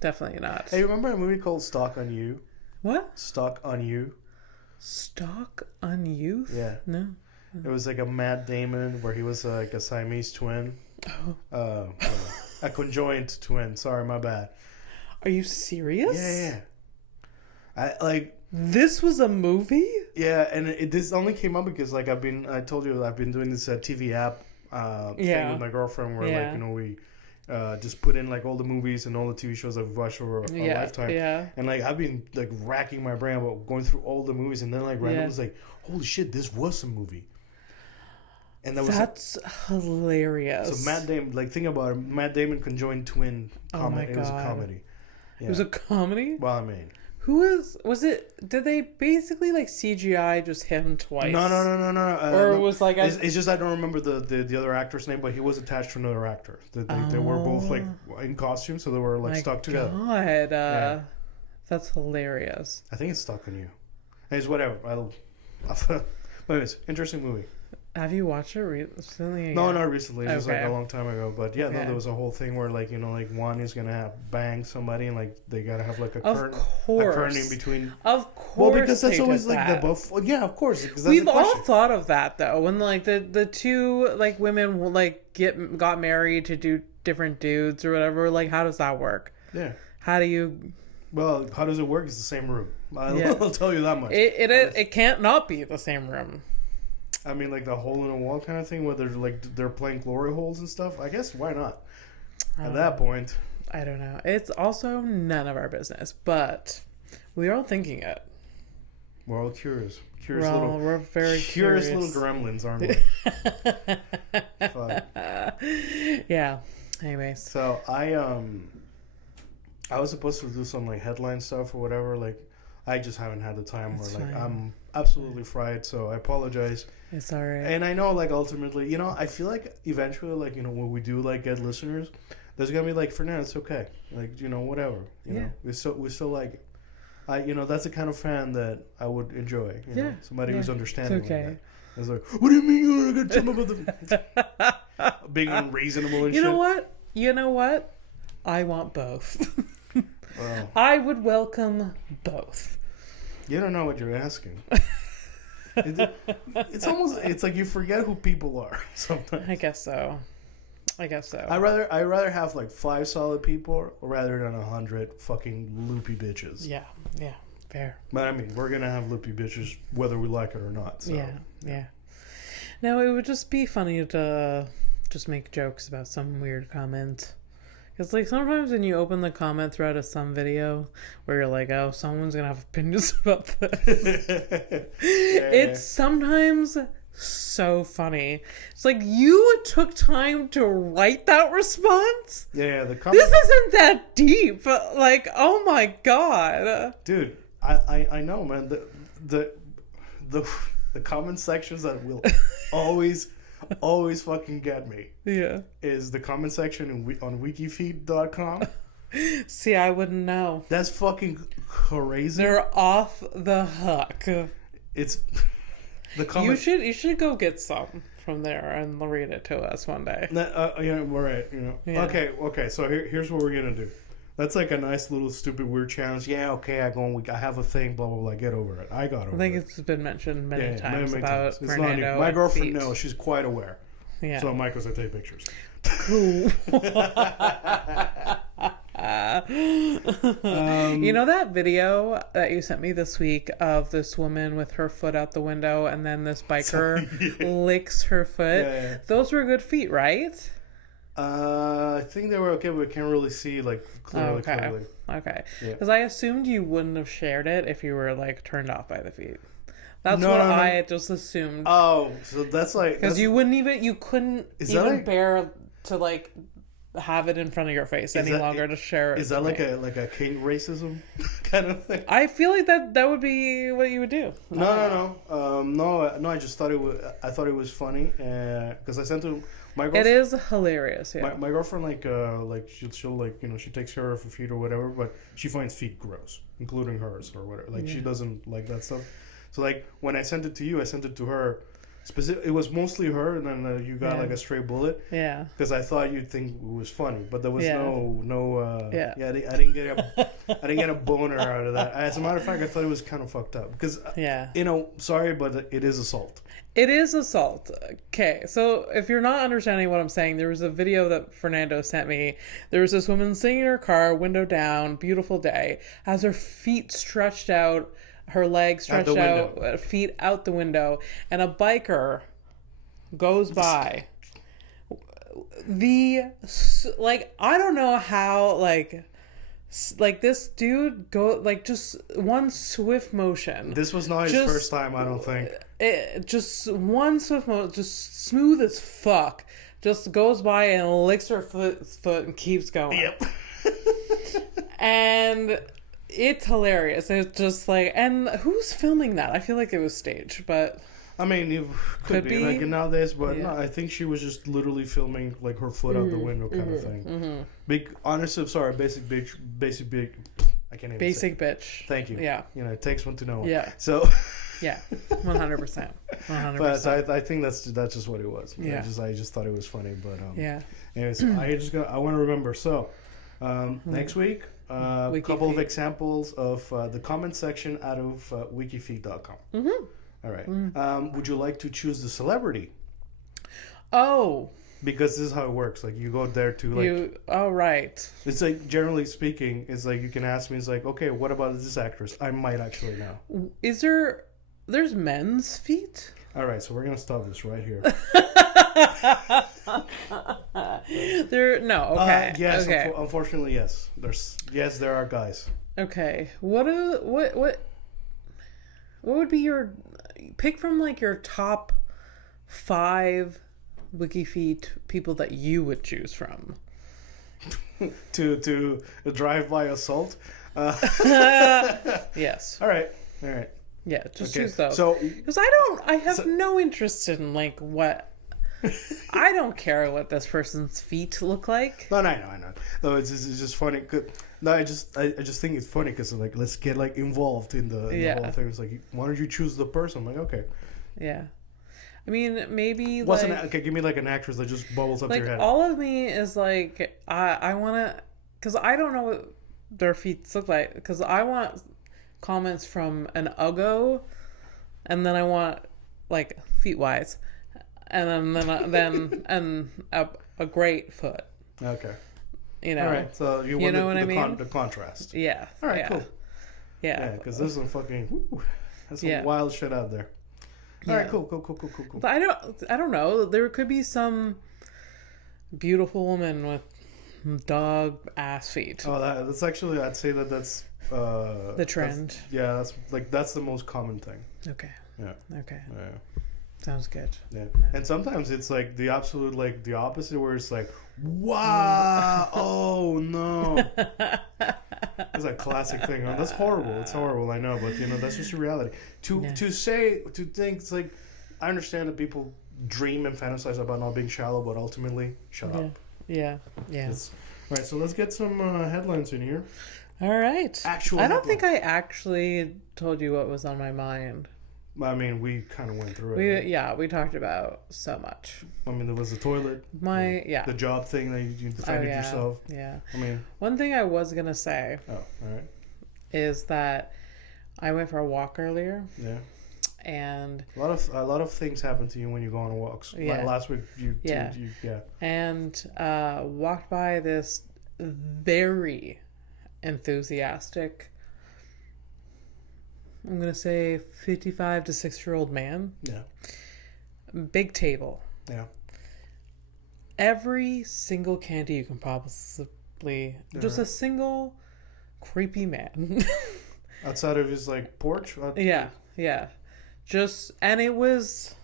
Definitely not. Hey, remember a movie called Stock on You? What? Stock on You. Stock on Youth? Yeah. No. It was like a Matt Damon where he was like a Siamese twin. Oh. A conjoined twin. Sorry, my bad. Are you serious? Yeah. This was a movie? Yeah, and this only came up because like I told you I've been doing this TV app thing with my girlfriend where we just put in like all the movies and all the TV shows I've watched over a lifetime. Yeah. And like I've been like racking my brain about going through all the movies, and then like randomly was like, holy shit, this was a movie. And that's hilarious. So Matt Damon, like think about it, Matt Damon conjoined twin comedy. Oh my God. It was a comedy. Yeah. It was a comedy? Well, I mean, did they basically like CGI just him twice? No. Or it was like... It's just I don't remember the other actor's name, but he was attached to another actor. They were both like in costume, so they were like stuck together. God, that's hilarious. I think it's Stuck on You. It's whatever. But anyways, interesting movie. Have you watched it recently? No, not recently. Just like a long time ago. But yeah, no, there was a whole thing where like like one is gonna bang somebody and like they gotta have like a curtain in between. Of course. Well, because that's always like the buff. Yeah, of course. We've all thought of that though. When like the two like women like got married to do different dudes or whatever. Like, how does that work? Yeah. How do you? Well, how does it work? It's the same room. I'll tell you that much. It can't not be the same room. I mean, like the hole in a wall kind of thing, where they're playing glory holes and stuff. I guess why not? At that point, I don't know. It's also none of our business, but we are all thinking it. We're all curious. We're very curious little gremlins, aren't we? Fuck. Yeah. Anyways, so I was supposed to do some like headline stuff or whatever. Like I just haven't had the time. It's or like fine. I'm absolutely fried, so I apologize. It's all right. And I know, like, ultimately, you know, I feel like eventually, like, you know, when we do like get listeners, there's gonna be like, Fernando, it's okay, like, you know, whatever, you know, we still like it. You know, that's the kind of fan that I would enjoy. You know? Somebody who's understanding. It's okay. Like that. It's like, what do you mean you're gonna tell me about the being unreasonable and you shit? You know what? I want both. Well, I would welcome both. you don't know what you're asking. It's like you forget who people are sometimes. I guess so. I rather have like 5 solid people rather than 100 fucking loopy bitches. Yeah, fair. But I mean, we're gonna have loopy bitches whether we like it or not. So. Yeah. Now it would just be funny to just make jokes about some weird comment. Because, like, sometimes when you open the comment thread of some video where you're like, oh, someone's gonna have opinions about this. It's sometimes so funny. It's like, you took time to write that response? Yeah, the This isn't that deep. Like, oh my god. Dude, I know, man. The comment sections that will always fucking get me. Yeah. Is the comment section on wikifeed.com. See, I wouldn't know. That's fucking crazy. They're off the hook. It's the comment. You should go get some from there and read it to us one day. Yeah, we're right. You know. Yeah. Okay. So here's what we're gonna do. That's like a nice little stupid weird challenge. Yeah, okay. I have a thing. Blah blah blah. Get over it. I got over it. I think it's been mentioned many times many about times. It's Fernando. not new. My girlfriend feet. knows. She's quite aware. Yeah. So Michael's like, take pictures. Cool. You know that video that you sent me this week of this woman with her foot out the window and then this biker licks her foot? Yeah. Those were good feet, right? I think they were okay, but we can't really see like clearly. Okay. Yeah. Because I assumed you wouldn't have shared it if you were like turned off by the feet. That's No. I had just assumed. Oh, so that's like Because you couldn't even like, bear to like have it in front of your face any longer to share it. Is that like a king racism kind of thing? I feel like that would be what you would do. No. I just thought I thought it was funny because I sent to my girlfriend. It is hilarious. Yeah. My girlfriend like she'll like, you know, she takes care of her feet or whatever, but she finds feet gross, including hers or whatever. Like she doesn't like that stuff. So like when I sent it to you, I sent it to her. It was mostly her, and then you got like a stray bullet. Yeah. Because I thought you'd think it was funny, but there was no. Yeah. I didn't get a boner out of that. As a matter of fact, I thought it was kind of fucked up because. You know, sorry, but it is assault. It is assault. Okay, so if you're not understanding what I'm saying, there was a video that Fernando sent me. There was this woman sitting in her car, window down, beautiful day, has her feet stretched out. Her legs stretched out, feet out the window, and a biker goes by. I don't know how, like this dude just one swift motion. This was not his first time, I don't think. Just one swift motion, just smooth as fuck, just goes by and licks her foot and keeps going. Yep. And it's hilarious. It's just like, and who's filming that? I feel like it was staged, but I mean, it could be like nowadays, but no, I think she was just literally filming like her foot out the window kind of thing. Mm-hmm. Basic bitch. I can't even basic say. Bitch. Thank you. Yeah. You know, it takes one to know one. Yeah. So. Yeah. 100%. 100%. But I think that's just what it was. Yeah. I just thought it was funny, but yeah. Anyways, I want to remember. So, next week. A couple of examples of the comment section out of wikifeed.com. Mm-hmm. All right. Would you like to choose the celebrity? Oh. Because this is how it works. Like, you go there to, like... right. It's like, generally speaking, it's like, you can ask me, it's like, okay, what about this actress? I might actually know. There's men's feet? All right, so we're going to stop this right here. Okay. Yes, okay. Unfortunately, yes. There are guys. Okay. What would be your pick from like your top 5 WikiFeed people that you would choose from? to a drive-by assault. Yes. All right. Yeah, just choose those. So, because I have no interest in like what. I don't care what this person's feet look like. No, I know. No, it's just funny. No, I just think it's funny because like let's get like involved in the whole thing. It's like, why don't you choose the person? I'm like, okay. Yeah. I mean, maybe okay, give me like an actress that just bubbles up to your head. All of me is like, I want to, because I don't know what their feet look like, because I want comments from an uggo, and then I want like feet wise, and then a great foot. Okay. You know. All right. So you want know what I mean? The contrast. Yeah. All right. Cool. Yeah. Because there's some fucking there's some wild shit out there. All right. Cool. But I don't know. There could be some beautiful woman with dog ass feet. Oh, that's actually, I'd say that's the trend. That's the most common thing. Okay. Yeah. Okay. Yeah. Sounds good. Yeah. And sometimes it's like the absolute, like the opposite, where it's like, wow, oh no. It's a classic thing. That's horrible. It's horrible, I know, but that's just a reality. To think it's like, I understand that people dream and fantasize about not being shallow, but ultimately, shut up. Yeah. All right, so let's get some headlines in here. All right. I don't think I actually told you what was on my mind. I mean, we kind of went through it. Right? We talked about so much. I mean, there was the toilet. The job thing that you defended yourself. Yeah. I mean, one thing I was gonna say. Oh, all right. Is that I went for a walk earlier. Yeah. And a lot of things happen to you when you go on walks. Yeah. Like last week, And walked by this very enthusiastic, I'm going to say 55 to 6-year-old man. Yeah. Big table. Yeah. Every single candy you can possibly... Just a single creepy man. Outside of his, like, porch? Yeah. And it was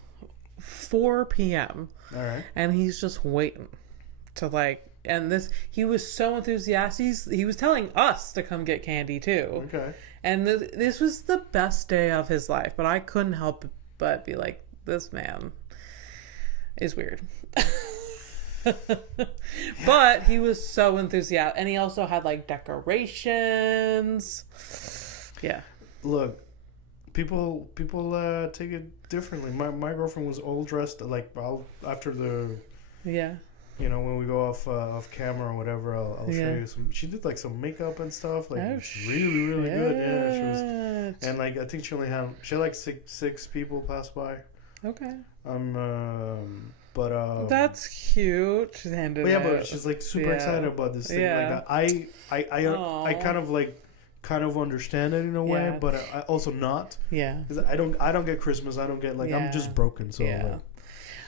4 p.m. All right. And he's just waiting to, like... And he was so enthusiastic. He was telling us to come get candy, too. Okay. And this was the best day of his life, but I couldn't help but be like, this man is weird. But he was so enthusiastic. And he also had like decorations. Yeah. Look, people take it differently. My girlfriend was all dressed like after the... Yeah. When we go off camera or whatever, I'll show you some. She did like some makeup and stuff, like really, really good. Yeah, she was, and like I think she had like six people pass by. Okay. But that's cute. She's handed it. But she's like super excited about this thing. Yeah. Like I kind of understand it in a way, but I also not. Yeah. Because I don't get Christmas. I don't get I'm just broken. So yeah.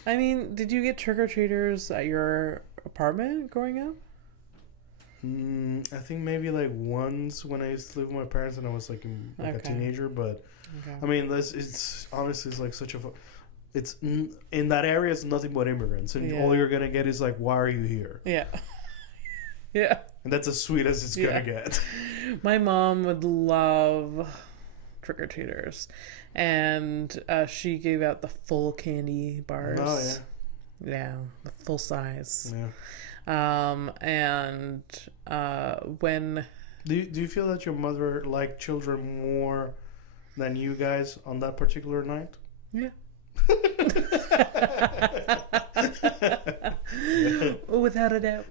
I mean, did you get trick-or-treaters at your apartment growing up? I think maybe like once when I used to live with my parents and I was like a teenager. But I mean, it's honestly it's like such a. It's in that area. It's nothing but immigrants, and all you're gonna get is like, "Why are you here?" Yeah. Yeah. And that's as sweet as it's gonna get. My mom would love trick-or-treaters. And she gave out the full candy bars. Oh, yeah. Yeah, the full size. Yeah. And when... Do you feel that your mother liked children more than you guys on that particular night? Yeah. Without a doubt.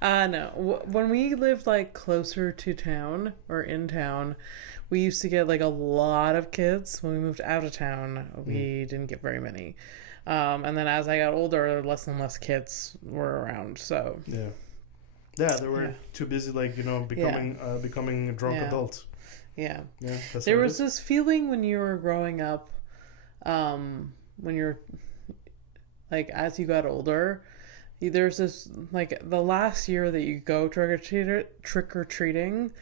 No. When we lived like closer to town or in town, we used to get like a lot of kids. When we moved out of town, we didn't get very many. And then as I got older, less and less kids were around. So yeah, they were too busy, like becoming drunk adults. Yeah. Yeah. There was this feeling when you were growing up, when you're like as you got older. There's this like the last year that you go trick or treating.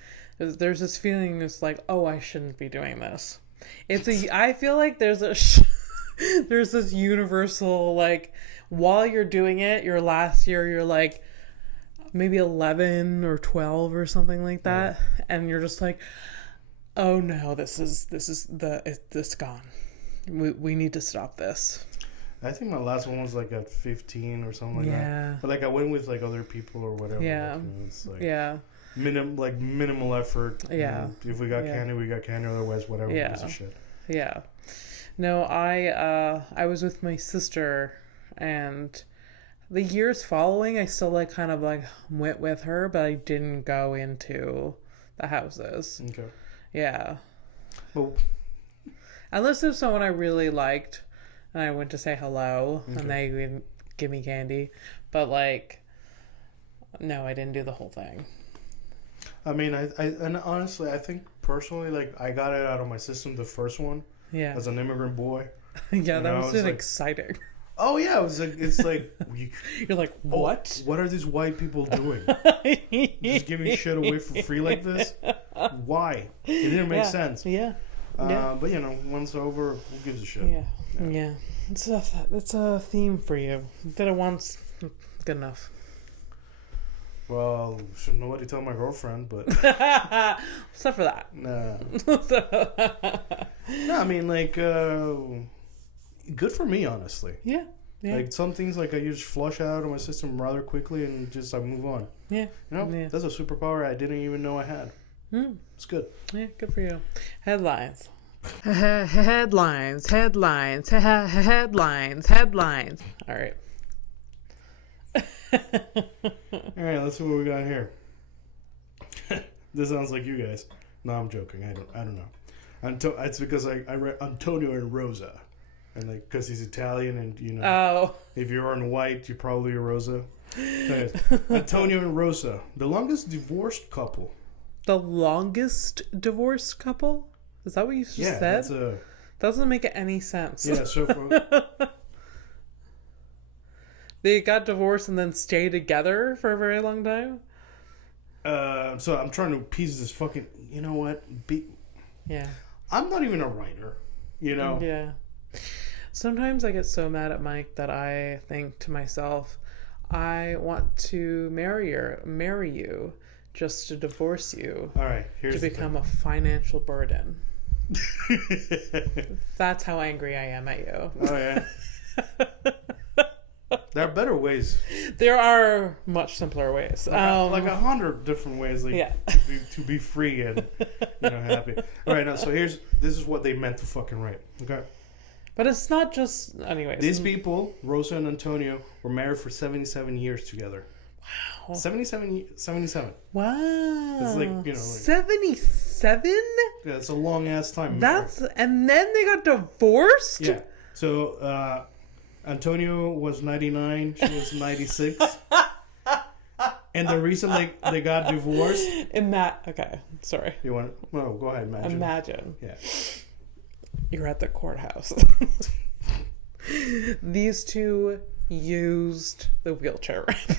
There's this feeling it's like, oh, I shouldn't be doing this. I feel like there's there's this universal, like, while you're doing it, your last year, you're like, maybe 11 or 12 or something like that. Yeah. And you're just like, oh no, this is gone. We need to stop this. I think my last one was like at 15 or something like that. But like I went with like other people or whatever. Yeah. Like, it's like minimal effort. Yeah. If we got candy, we got candy. Otherwise, whatever. Yeah. Piece of shit. Yeah. No, I was with my sister, and the years following, I still like kind of like went with her, but I didn't go into the houses. Okay. Yeah. Well, unless there's someone I really liked, and I went to say hello, and they would give me candy, but like, no, I didn't do the whole thing. I mean, and honestly, I think personally, like I got it out of my system the first one. Yeah. As an immigrant boy. Yeah, that was like, exciting. Oh yeah, it's like you're like, what? What are these white people doing? Just giving shit away for free like this? Why? It didn't make sense. Yeah. But you know, once over, who gives a shit? Yeah. It's a theme for you. Did it once, good enough. Well, should nobody tell my girlfriend, but except for that. Nah. No, I mean like good for me, honestly. Yeah. Like some things like I just flush out of my system rather quickly and just I move on. Yeah. You know, that's a superpower I didn't even know I had. It's good. Yeah, good for you. Headlines. Headlines. All right. All right, let's see what we got here. This sounds like you guys. No, I'm joking. I don't know. It's because I read Antonio and Rosa, and like because he's Italian and you know. If you're on white, you're probably a Rosa. Anyways, Antonio and Rosa, the longest divorced couple. The longest divorced couple? Is that what you just said? Doesn't make any sense. Yeah. So. They got divorced and then stayed together for a very long time? So I'm trying to piece this fucking... You know what? Yeah. I'm not even a writer, you know? Yeah. Sometimes I get so mad at Mike that I think to myself, I want to marry you just to divorce you. All right, to become a financial burden. That's how angry I am at you. Oh, yeah. There are better ways. There are much simpler ways. Like 100 different ways to be free and happy. All right, now so this is what they meant to fucking write. Okay. But it's not just anyways. These people, Rosa and Antonio, were married for 77 years together. Wow. 77. Wow. It's like, 77? Yeah, it's a long ass time. And then they got divorced? Yeah. So Antonio was 99, she was 96. And the reason they got divorced... Okay, sorry. You want to... No, go ahead, Imagine. Yeah. You're at the courthouse. These two used the wheelchair ramp.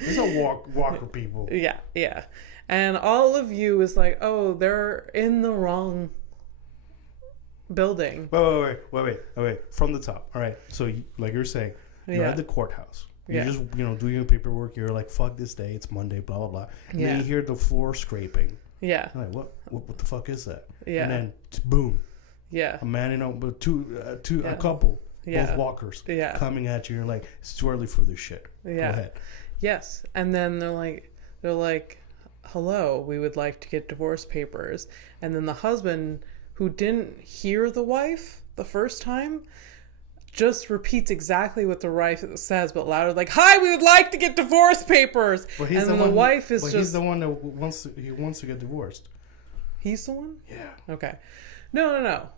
These are walker people. Yeah. And all of you is like, oh, they're in the wrong... building. Wait. From the top. All right. So, like you're saying, you're at the courthoug's. You're just, doing your paperwork. You're like, fuck this day. It's Monday, blah, blah, blah. And then you hear the floor scraping. Yeah. You're like, what the fuck is that? Yeah. And then, boom. Yeah. A man, a couple, both walkers, coming at you. You're like, it's too early for this shit. Yeah. Go ahead. Yes. And then they're like, hello, we would like to get divorce papers. And then the husband, who didn't hear the wife the first time, just repeats exactly what the wife says, but louder, like, hi, we would like to get divorce papers. And then the wife is just... he's the one that wants to get divorced. He's the one? Yeah. Okay. No.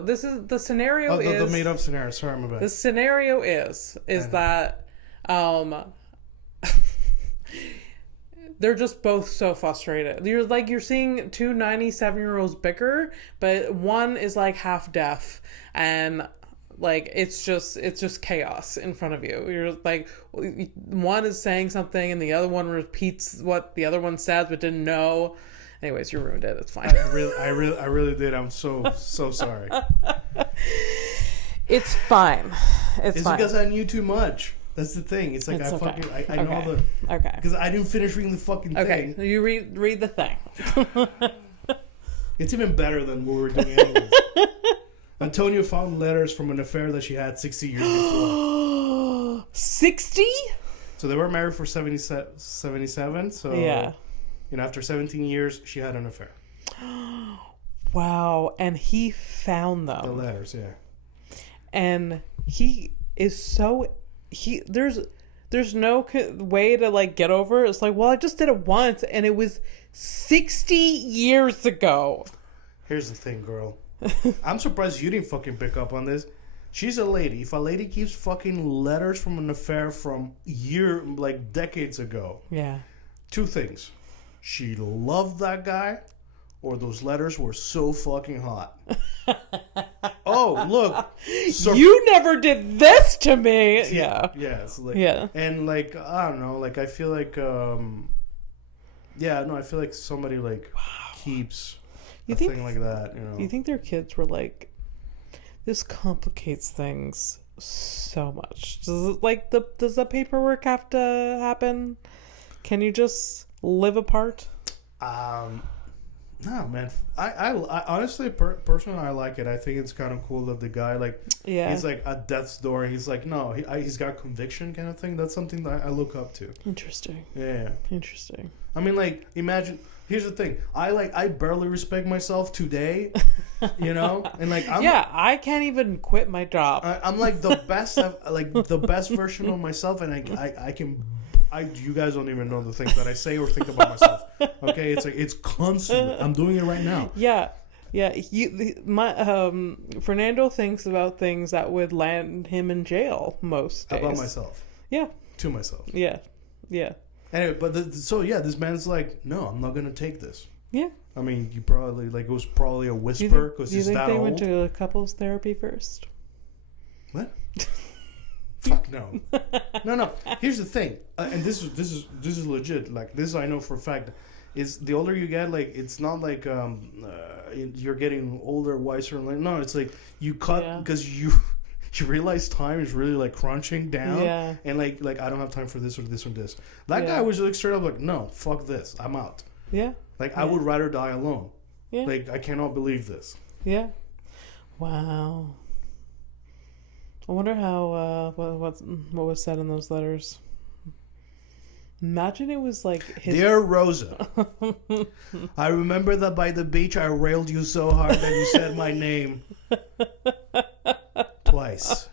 This is... The scenario is... the made-up scenario. Sorry, my bad. The scenario is that... they're just both so frustrated. You're seeing two 97-year-olds bicker, but one is like half deaf and like it's just chaos in front of you. You're like, one is saying something and the other one repeats what the other one says but didn't know. Anyways, you ruined it. It's fine. I really did. I'm so sorry. It's fine. It's fine. Because I knew too much. That's the thing. It's like It's I okay. fucking I know the Okay. because I didn't finish reading the fucking Okay. thing. You read the thing. It's even better than what we were doing anyways. Antonio found letters from an affair that she had 60 years before. 60? So they were married for 77. So Yeah. After 17 years, she had an affair. Wow. And he found them. The letters, yeah. And he is so there's no way to like get over it. It's like, well, I just did it once and it was 60 years ago. Here's the thing, girl. I'm surprised you didn't fucking pick up on this. She's a lady. If a lady keeps fucking letters from an affair from decades ago. Yeah. Two things. She loved that guy, or those letters were so fucking hot. Oh, look. You never did this to me. Yeah. Yeah. It's like, yeah. And like, I don't know, like I feel like I feel like somebody like keeps thing like that, You think their kids were like, this complicates things so much. Does the paperwork have to happen? Can you just live apart? No, man. I honestly, personally, I like it. I think it's kind of cool that the guy, he's like at death's door. He's like, no, he's got conviction kind of thing. That's something that I look up to. Interesting. Yeah. Interesting. I mean, like, imagine. Here's the thing. I barely respect myself today, and like I can't even quit my job. I'm like the best the best version of myself, and I can. You guys don't even know the things that I say or think about myself. Okay, it's like it's constant. I'm doing it right now. Yeah. Fernando thinks about things that would land him in jail most days. About myself. Yeah. To myself. Yeah. Anyway, but this man's like, no, I'm not gonna take this. Yeah. I mean, you probably it was probably a whisper because he's that old. Do you think they went to couples therapy first? What? Fuck no. No. Here's the thing, and this is legit. Like this, I know for a fact. Is the older you get, like it's not like you're getting older, wiser. No, it's like you cut because you realize time is really like crunching down, and like I don't have time for this or this or this. That guy was like straight up like, no, fuck this, I'm out. Yeah. Like I would rather die alone. Yeah. Like I cannot believe this. Yeah. Wow. I wonder how what was said in those letters. Imagine it was like Dear Rosa, I remember that by the beach I railed you so hard that you said my name twice.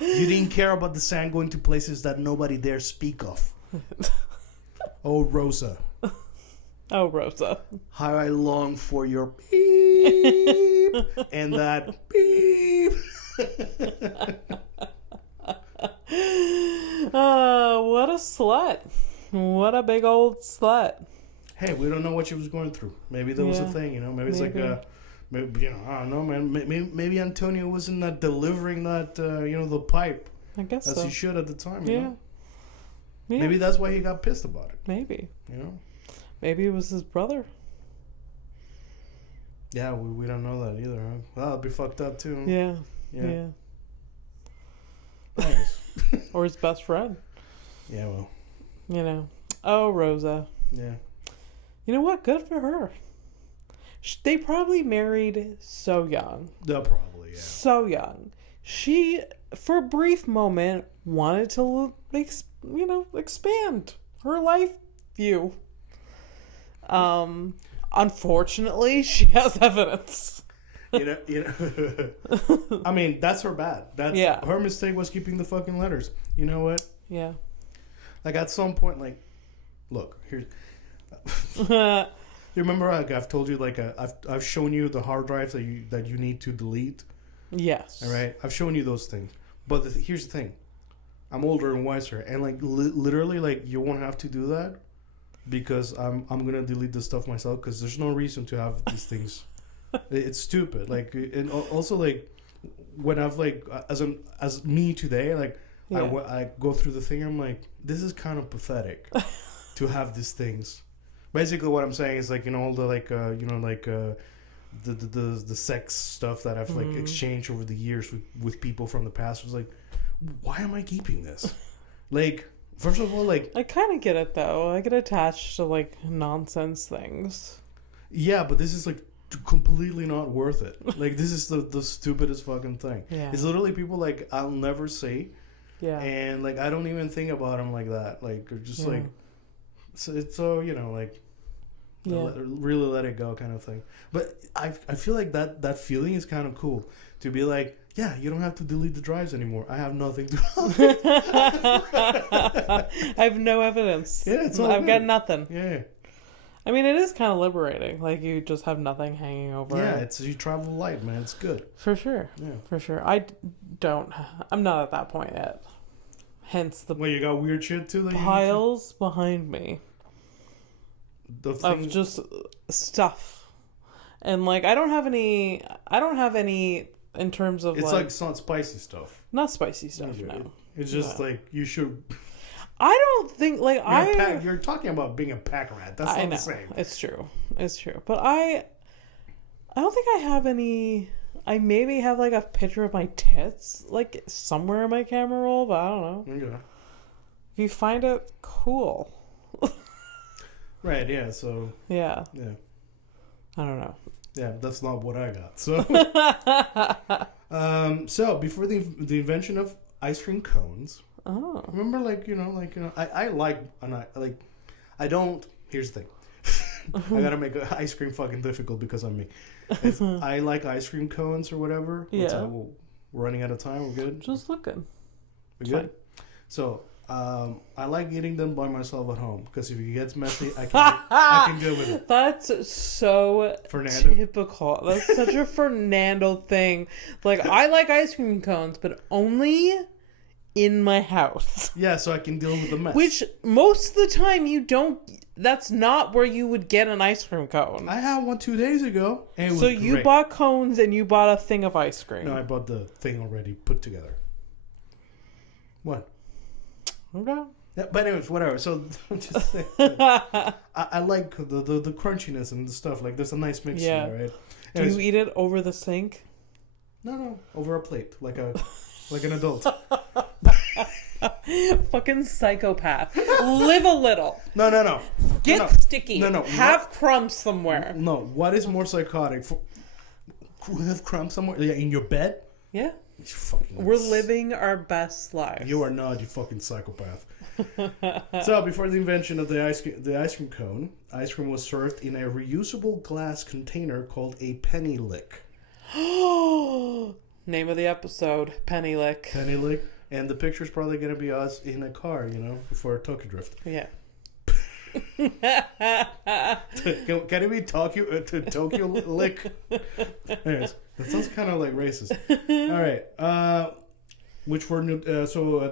You didn't care about the sand going to places that nobody dare speak of. Oh, Rosa. Oh, Rosa. How I long for your beep and that beep. What a slut. What a big old slut. Hey, we don't know what she was going through. Maybe there was a thing, Maybe it's like maybe, I don't know, man. Maybe Antonio wasn't delivering that, the pipe. I guess as he should at the time, Yeah. Maybe that's why he got pissed about it. Maybe. Maybe it was his brother. Yeah, we don't know that either, huh? Well, that'd be fucked up, too. Yeah. Nice. Or his best friend. Yeah, well. Oh, Rosa. Yeah. You know what? Good for her. They probably married so young. They'll probably, yeah. So young. She, for a brief moment, wanted to, expand her life view. Unfortunately, she has evidence. I mean, that's her bad. Her mistake was keeping the fucking letters. You know what? Yeah. Like at some point, like, look, here's. You remember, like I've told you, like I've shown you the hard drives that you need to delete. Yes. All right, I've shown you those things, but here's the thing, I'm older and wiser, and like literally, like you won't have to do that because I'm gonna delete this stuff myself because there's no reason to have these things. It's stupid. Like, and also like when I've like as me today, like I go through the thing, I'm like, this is kind of pathetic to have these things. Basically, what I'm saying is like all the like the sex stuff that I've like exchanged over the years with people from the past was like, why am I keeping this? Like, first of all, like... I kind of get it, though. I get attached to, like, nonsense things. Yeah, but this is, like, completely not worth it. Like, this is the stupidest fucking thing. Yeah. It's literally people, like, I'll never say. Yeah. And, like, I don't even think about them like that. Like, just, like... So it's so, you know, like... really let it go kind of thing. But I feel like that feeling is kind of cool. To be like, yeah, you don't have to delete the drives anymore. I have nothing to... I have no evidence. Yeah, it's all I've good. got nothing. Yeah. I mean, it is kind of liberating. Like, you just have nothing hanging over. Yeah, you travel light, man. It's good. For sure. Yeah. For sure. I'm not at that point yet. Hence the... Well, you got weird shit too? Piles behind me. Of just stuff. And, like, I don't have any in terms of, it's like not spicy stuff. Not spicy stuff, no. It's just like, you should... I don't think, like, you're talking about being a pack rat. That's not the same. It's true. It's true. But I don't think I have any... I maybe have, like, a picture of my tits, like, somewhere in my camera roll, but I don't know. Okay. If you find it, cool. Right, yeah, so... Yeah. Yeah. I don't know. Yeah, that's not what I got. So, so before the invention of ice cream cones, remember, I don't. Here's the thing, I gotta make ice cream fucking difficult because I'm me. I like ice cream cones or whatever. Yeah. We're running out of time. We're good. Just looking. We're good. So. I like eating them by myself at home because if it gets messy, I can deal with it. That's so Fernando. Typical. That's such a Fernando thing. Like, I like ice cream cones, but only in my house. Yeah, so I can deal with the mess. Which most of the time you don't. That's not where you would get an ice cream cone. I had one 2 days ago, and it was great. You bought cones and you bought a thing of ice cream. No, I bought the thing already put together. What? Okay. Yeah, but anyways, whatever. So just say, I like the crunchiness and the stuff. Like, there's a nice mixture, right? Do you eat it over the sink? No, over a plate, like an adult. Fucking psychopath. Live a little. No. Get sticky. No. Have crumbs somewhere. No. What is more psychotic? Have crumbs somewhere? Yeah, in your bed? Yeah. We're living our best lives. You are not, you fucking psychopath. So, before the invention of the ice cream cone, ice cream was served in a reusable glass container called a penny lick. Name of the episode, Penny Lick. Penny lick. And the picture's probably going to be us in a car, before Tokyo Drift. Yeah. Can it be Tokyo lick? Anyways, that sounds kind of like racist. All right. Which were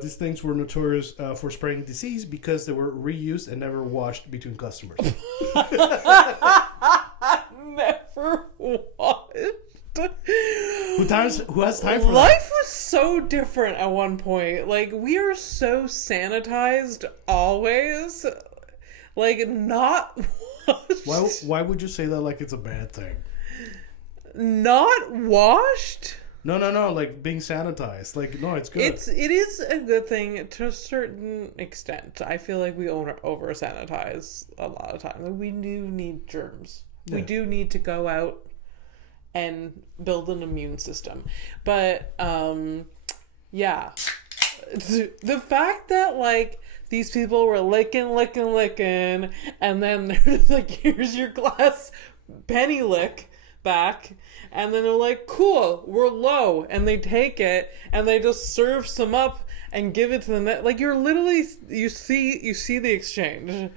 these things were notorious for spreading disease because they were reused and never washed between customers. Never washed. Who has time for life was so different at one point. Like, we are so sanitized always. Like, not washed. Why would you say that like it's a bad thing? Not washed? No. Like, being sanitized. Like, no, it's good. It is a good thing to a certain extent. I feel like we over sanitize a lot of times. Like, we do need germs. Yeah. We do need to go out and build an immune system. But, yeah. The fact that, like, these people were licking, and then they're just like, here's your glass penny lick back. And then they're like, cool, we're low. And they take it, and they just serve some up and give it to the net. Like, you're literally, you see the exchange.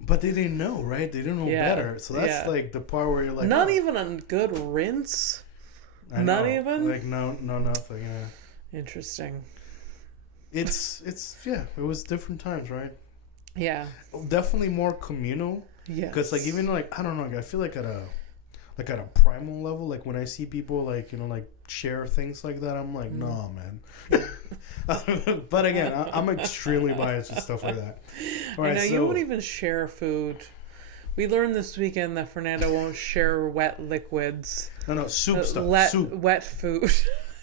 But they didn't know, right? They didn't know better. So that's like the part where you're like... Not even a good rinse? Not even? Like, no, nothing, yeah. Interesting. It was different times, right? Yeah. Definitely more communal. Yeah. Because, like, even, like, I don't know, I feel like at a primal level, like, when I see people, like, like, share things like that, I'm like, nah, man. But again, I'm extremely biased with stuff like that. Right, I know, you won't even share food. We learned this weekend that Fernando won't share wet liquids. No, soup stuff. Wet food.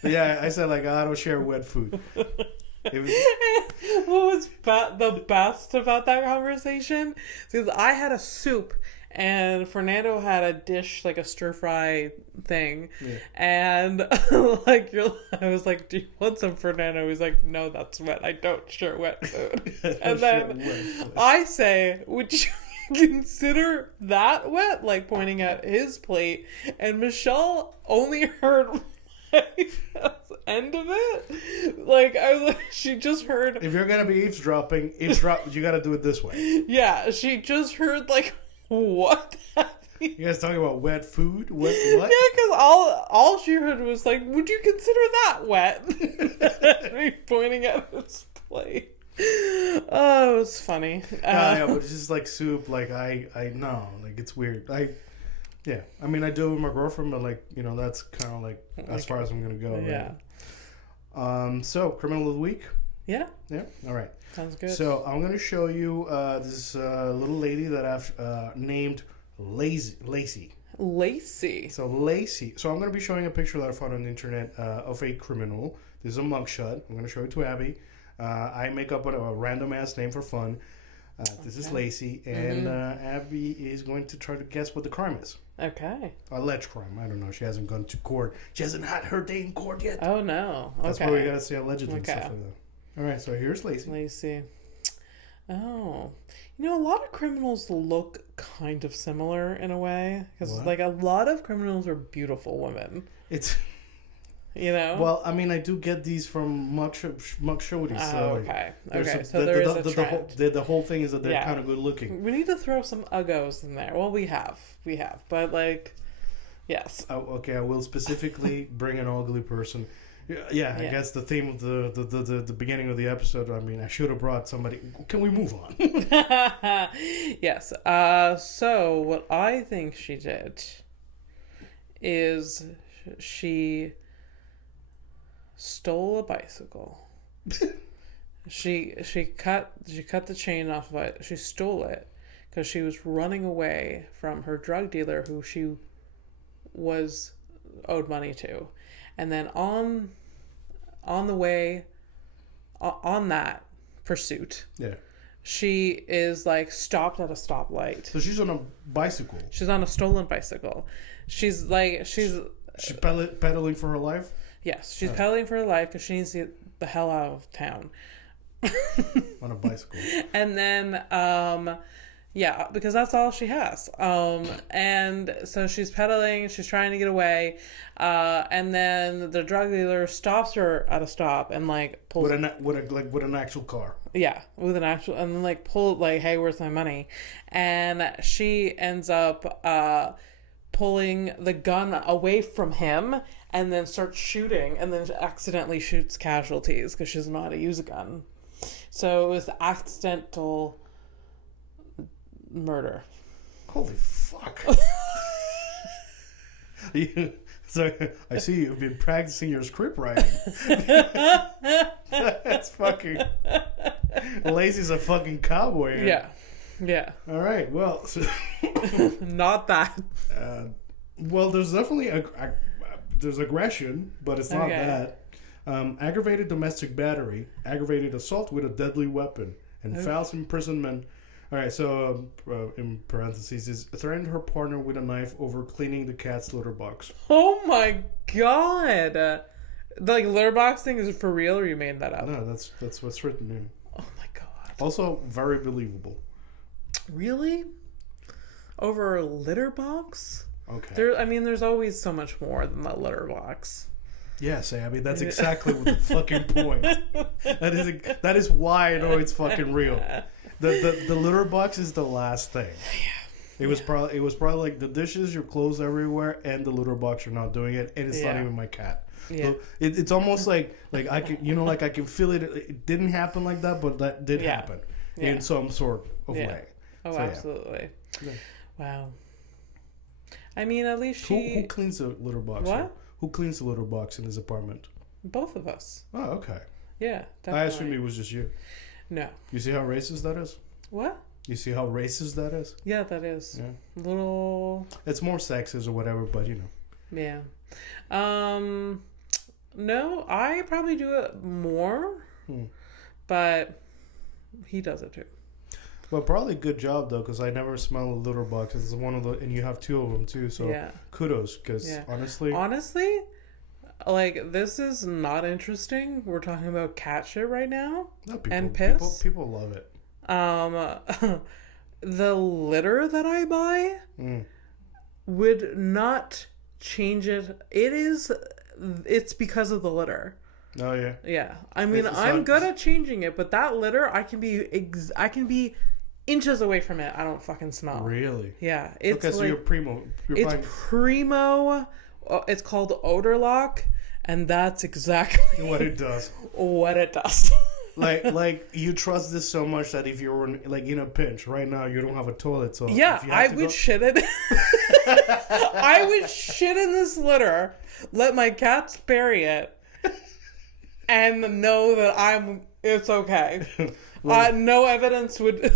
Yeah, I said like I don't share wet food. It was... What was the best about that conversation? Because I had a soup and Fernando had a dish, like a stir fry thing. Yeah. And like I was like, do you want some, Fernando? He's like, no, that's wet. I don't share wet food. And then I say, would you consider that wet? Like pointing at his plate. And Michelle only heard end of it. Like I was like, she just heard, if you're gonna be eavesdropping, you gotta do it this way. Yeah, she just heard like, what? You guys talking about wet food? What? Yeah, because all she heard was like, would you consider that wet? Pointing at his plate. Oh, it was funny. Yeah, but it's just like soup. Like I know, like it's weird. Yeah, I mean, I do it with my girlfriend, but like, you know, that's kind of like as far as I'm gonna go. Yeah. Right? So criminal of the week. Yeah. Yeah. All right. Sounds good. So I'm gonna show you this little lady that I've named Lacey. Lacey. So Lacey. So I'm gonna be showing a picture that I found on the internet of a criminal. This is a mugshot. I'm gonna show it to Abby. I make up a random ass name for fun. This is Lacey, and Abby is going to try to guess what the crime is. Okay. Alleged crime. I don't know. She hasn't gone to court. She hasn't had her day in court yet. Oh, no. Okay. That's why we got to say allegedly and stuff like that. All right, so here's Lacey. Lacey. Oh. You know, a lot of criminals look kind of similar in a way. Because, like, a lot of criminals are beautiful women. It's... You know? Well, I mean, I do get these from Mugshoties. Oh, okay. Okay, so there is a trend. The whole thing is that they're kind of good looking. We need to throw some uggos in there. Well, we have. But, like, yes. Oh, okay, I will specifically bring an ugly person. Yeah, I guess the theme of the beginning of the episode, I mean, I should have brought somebody. Can we move on? Yes. So, what I think she did is she stole a bicycle. she cut the chain off of it. She stole it because she was running away from her drug dealer who she was owed money to. And then on the way on that pursuit, she is like stopped at a stoplight. So she's on a bicycle. She's on a stolen bicycle. She's pedaling for her life. Yes, she's pedaling for her life because she needs to get the hell out of town. On a bicycle. And then, because that's all she has. And so she's pedaling, she's trying to get away, and then the drug dealer stops her at a stop and like pulls with an actual car. Yeah, with an actual, and then like pull like, hey, where's my money? And she ends up pulling the gun away from him and then starts shooting and then accidentally shoots casualties because she doesn't know how to use a gun. So it was accidental murder. Holy fuck. So I see you've been practicing your script writing. That's fucking... Lacey's a fucking cowboy. Yeah. All right, well... So... Not that. Well, there's definitely there's aggression, but it's not that. Aggravated domestic battery, aggravated assault with a deadly weapon, and false imprisonment. All right, so in parentheses, is threatened her partner with a knife over cleaning the cat's litter box. Oh my god! The litter box thing is for real, or you made that up? No, that's what's written here. Oh my god! Also, very believable. Really? Over a litter box? Okay. There's always so much more than that litter box. Yes, Abby, that's exactly the fucking point. That is why I know it's fucking real. The litter box is the last thing. Yeah. It was probably like the dishes, your clothes everywhere, and the litter box. You're not doing it, and it's not even my cat. Yeah. So it's almost like I can I can feel it. It didn't happen like that, but that did happen in some sort of way. Oh, so, absolutely. Yeah. Wow. I mean, at least who cleans the litter box? What? Who cleans the litter box in his apartment? Both of us. Oh, okay. Yeah, definitely. I assumed it was just you. No. You see how racist that is? What? You see how racist that is? Yeah, that is. Yeah. Little... It's more sexist or whatever, but you know. Yeah. No, I probably do it more, but he does it too. Well, probably a good job though, because I never smell a litter box. It's one of the, and you have 2 of them too. So kudos, because honestly, like, this is not interesting. We're talking about cat shit right now, and piss. People love it. The litter that I buy would not change it. It's because of the litter. Oh yeah. Yeah. I mean, I'm good at changing it, but that litter, I can be inches away from it. I don't fucking smell. Really? Yeah. It's okay, so like, you're primo. Primo. It's called odor lock, and that's exactly what it does. What it does. like you trust this so much that if you're in a pinch right now, you don't have a toilet, so I would shit it. I would shit in this litter, let my cats bury it, and know that it's okay. No evidence would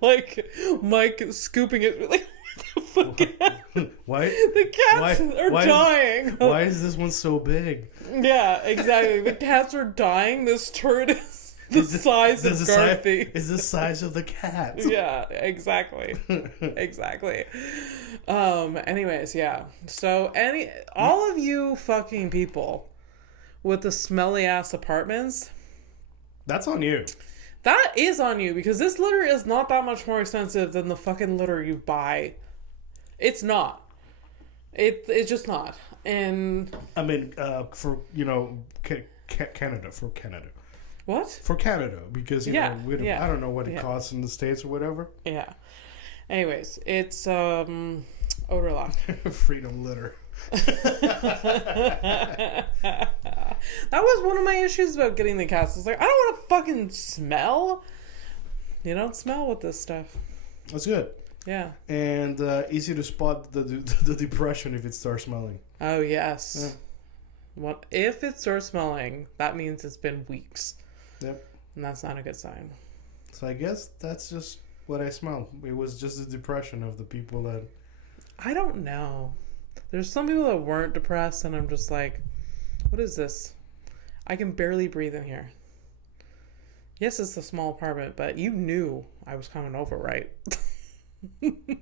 like Mike scooping it like, what the fuck? Why? The cats are dying. Why is this one so big? Yeah, exactly. The cats are dying. This turd is the size of Garthy. Is the size of the cat. Yeah, exactly. Exactly. Anyways, yeah. So all of you fucking people with the smelly ass apartments, that's on you. That is on you, because this litter is not that much more expensive than the fucking litter you buy. It's not. It's just not. And I mean, for Canada. What? For Canada, because you know we don't, I don't know what it costs in the States or whatever. Yeah. Anyways, it's odor lock. Freedom litter. That was one of my issues about getting the cats. It's like, I don't want to fucking smell. You don't smell with this stuff. That's good. Yeah. And easy to spot the depression if it starts smelling. Oh, yes. Yeah. Well, if it starts smelling, that means it's been weeks. Yep. And that's not a good sign. So I guess that's just what I smell. It was just the depression of the people that... I don't know. There's some people that weren't depressed, and I'm just like, what is this? I can barely breathe in here. Yes, it's a small apartment, but you knew I was coming over, right?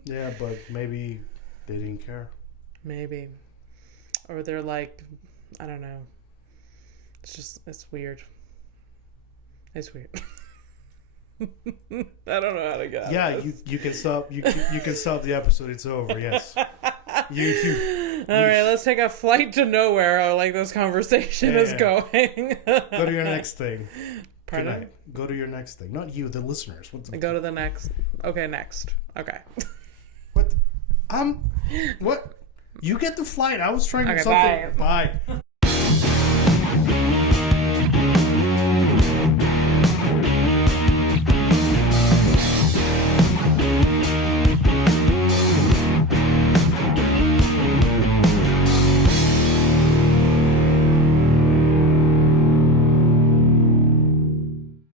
Yeah, but maybe they didn't care. Maybe. Or they're like, I don't know. It's weird. It's weird. I don't know how to get out of this. You can stop. You can stop the episode. It's over. Yes. All right, let's take a flight to nowhere. How like this conversation is going. Go to your next thing. Pardon? Good night. Go to your next thing. Not you, the listeners. Go to the next. Okay, next. Okay. What? What? You get the flight. I was trying to do something. Bye.